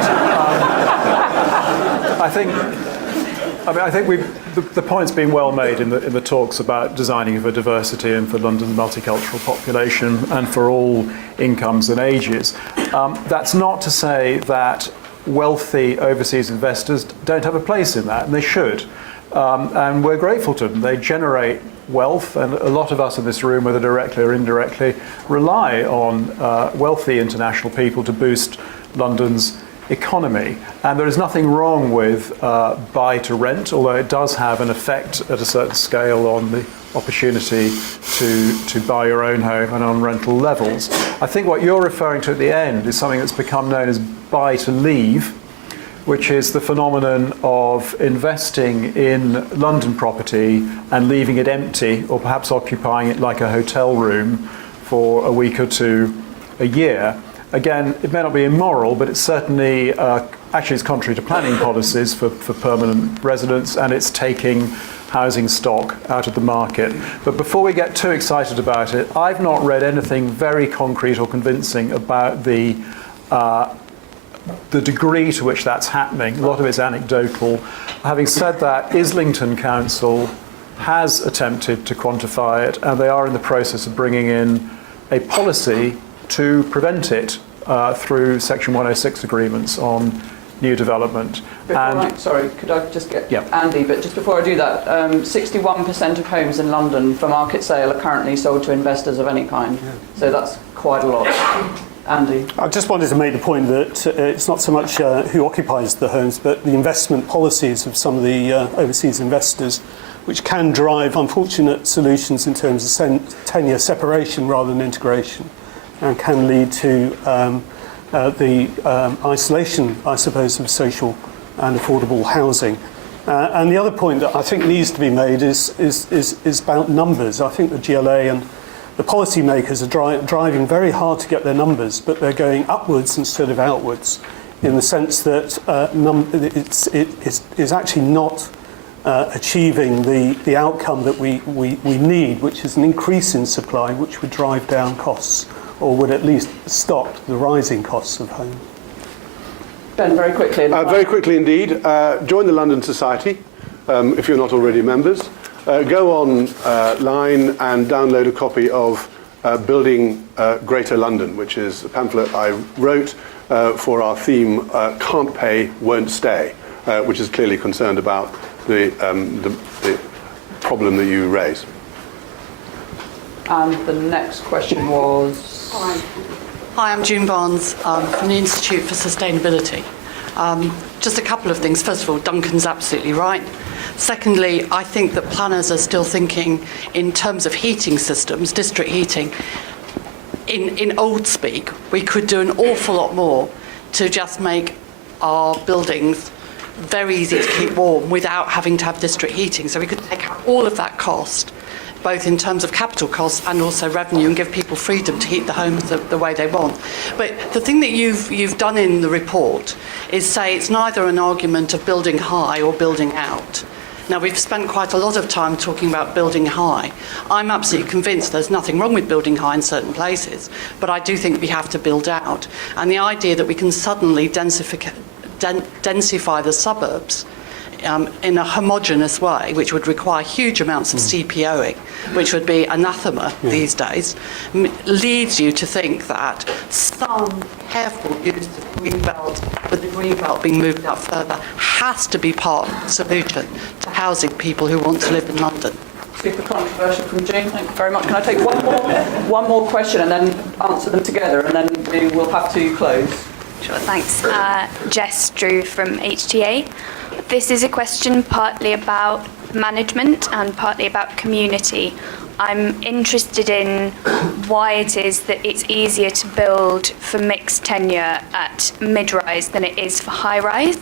I think the point's been well made in the talks about designing for diversity and for London's multicultural population and for all incomes and ages. That's not to say that wealthy overseas investors don't have a place in that, and they should. And we're grateful to them. They generate wealth, and a lot of us in this room, whether directly or indirectly, rely on wealthy international people to boost London's economy. And there is nothing wrong with buy to rent, although it does have an effect at a certain scale on the opportunity to buy your own home and on rental levels. I think what you're referring to at the end is something that's become known as buy to leave, which is the phenomenon of investing in London property and leaving it empty, or perhaps occupying it like a hotel room for a week or two a year. Again, it may not be immoral, but it's certainly, actually it's contrary to planning policies for permanent residents, and it's taking housing stock out of the market. But before we get too excited about it, I've not read anything very concrete or convincing about the degree to which that's happening. A lot of it's anecdotal. Having said that, Islington Council has attempted to quantify it, and they are in the process of bringing in a policy to prevent it through Section 106 agreements on new development. Sorry, could I just get Andy, but just before I do that, 61% of homes in London for market sale are currently sold to investors of any kind. Yeah. So that's quite a lot. Andy? I just wanted to make the point that it's not so much who occupies the homes, but the investment policies of some of the overseas investors, which can drive unfortunate solutions in terms of tenure separation rather than integration, and can lead to the isolation, I suppose, of social and affordable housing. And the other point that I think needs to be made is about numbers. I think the GLA and the policymakers are driving very hard to get their numbers, but they're going upwards instead of outwards, in the sense that it is actually not achieving the outcome that we need, which is an increase in supply, which would drive down costs, or would at least stop the rising costs of home. Ben, very quickly. Very quickly indeed. Join the London Society, if you're not already members. Go online and download a copy of Building Greater London, which is a pamphlet I wrote for our theme, Can't Pay, Won't Stay, which is clearly concerned about the problem that you raise. And the next question was... Hi, I'm June Barnes from the Institute for Sustainability. Just a couple of things. First of all, Duncan's absolutely right. Secondly, I think that planners are still thinking in terms of heating systems, district heating. In old speak, we could do an awful lot more to just make our buildings very easy to keep warm without having to have district heating. So we could take out all of that cost, both in terms of capital costs and also revenue, and give people freedom to heat the homes the way they want. But the thing that you've done in the report is say it's neither an argument of building high or building out. Now, we've spent quite a lot of time talking about building high. I'm absolutely convinced there's nothing wrong with building high in certain places, but I do think we have to build out. And the idea that we can suddenly densify the suburbs in a homogenous way, which would require huge amounts of CPOing, which would be anathema these days, leads you to think that some careful use of green belt, with the green belt being moved out further, has to be part of the solution to housing people who want to live in London. Super controversial from Jane. Thank you very much. Can I take one more question and then answer them together, and then we will have to close? Sure, thanks. Jess Drew from HTA. This is a question partly about management and partly about community. I'm interested in why it is that it's easier to build for mixed tenure at mid-rise than it is for high-rise.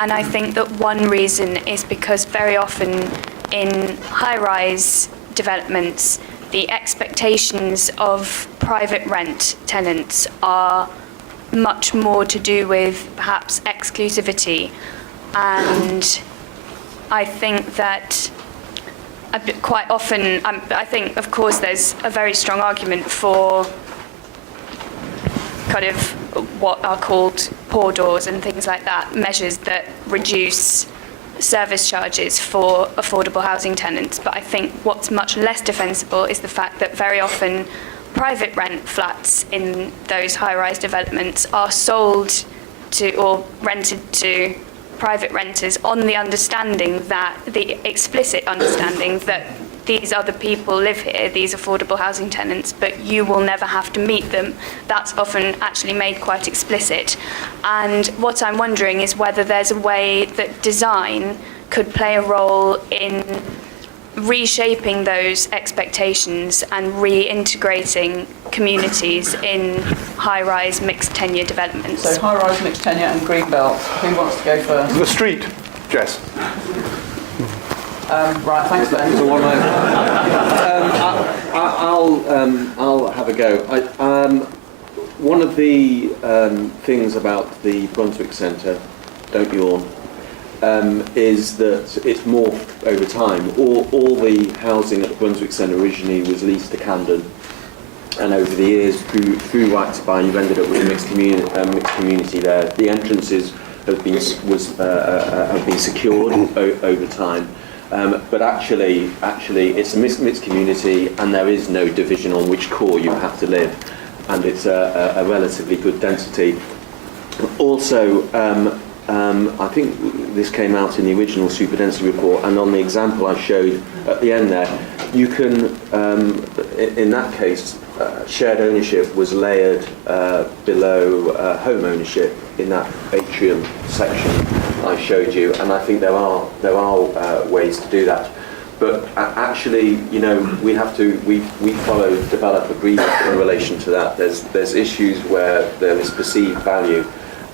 And I think that one reason is because very often in high-rise developments, the expectations of private rent tenants are much more to do with perhaps exclusivity. And I think that quite often, I think, of course, there's a very strong argument for kind of what are called poor doors and things like that, measures that reduce service charges for affordable housing tenants. But I think what's much less defensible is the fact that very often private rent flats in those high-rise developments are sold to or rented to private renters on the understanding that, the explicit understanding that these other people live here, these affordable housing tenants, but you will never have to meet them. That's often actually made quite explicit. And what I'm wondering is whether there's a way that design could play a role in reshaping those expectations and reintegrating communities in high-rise mixed tenure developments. So high-rise mixed tenure and greenbelt. Who wants to go first? The street, Jess. Right, thanks, Ben. I'll have a go. One of the things about the Brunswick Centre, don't yawn, is that it's morphed over time. All the housing at the Brunswick Centre originally was leased to Camden, and over the years, through Right to Buy, you've ended up with a mixed community there. The entrances have been secured over time. But actually, it's a mixed community, and there is no division on which core you have to live, and it's a relatively good density. Also, I think this came out in the original Superdensity report, and on the example I showed at the end there, you can, in that case, shared ownership was layered below home ownership in that atrium section I showed you, and I think there are ways to do that. But actually, you know, we follow develop agreement in relation to that. There's issues where there is perceived value,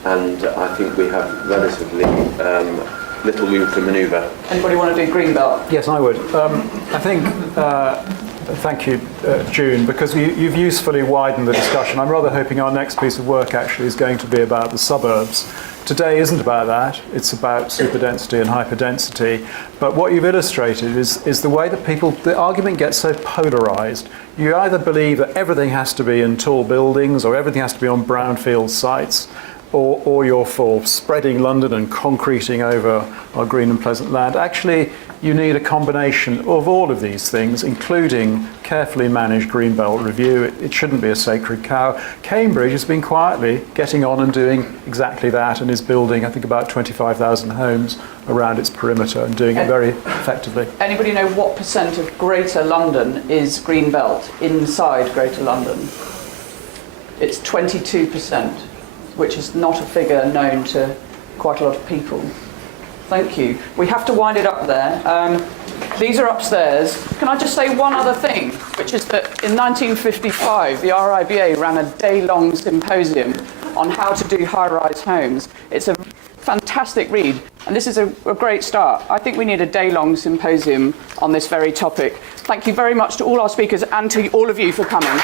and I think we have relatively little room for manoeuvre. Anybody want to do greenbelt? Yes, I would. I think, thank you, June, because you've usefully widened the discussion. I'm rather hoping our next piece of work actually is going to be about the suburbs. Today isn't about that. It's about superdensity and hyperdensity. But what you've illustrated is the way that the argument gets so polarised. You either believe that everything has to be in tall buildings or everything has to be on brownfield sites, or you're for spreading London and concreting over our green and pleasant land. Actually, you need a combination of all of these things, including carefully managed greenbelt review. It shouldn't be a sacred cow. Cambridge has been quietly getting on and doing exactly that, and is building, I think, about 25,000 homes around its perimeter and doing it very effectively. Anybody know what % of Greater London is greenbelt inside Greater London? It's 22%. Which is not a figure known to quite a lot of people. Thank you. We have to wind it up there. These are upstairs. Can I just say one other thing, which is that in 1955, the RIBA ran a day-long symposium on how to do high-rise homes. It's a fantastic read, and this is a great start. I think we need a day-long symposium on this very topic. Thank you very much to all our speakers and to all of you for coming.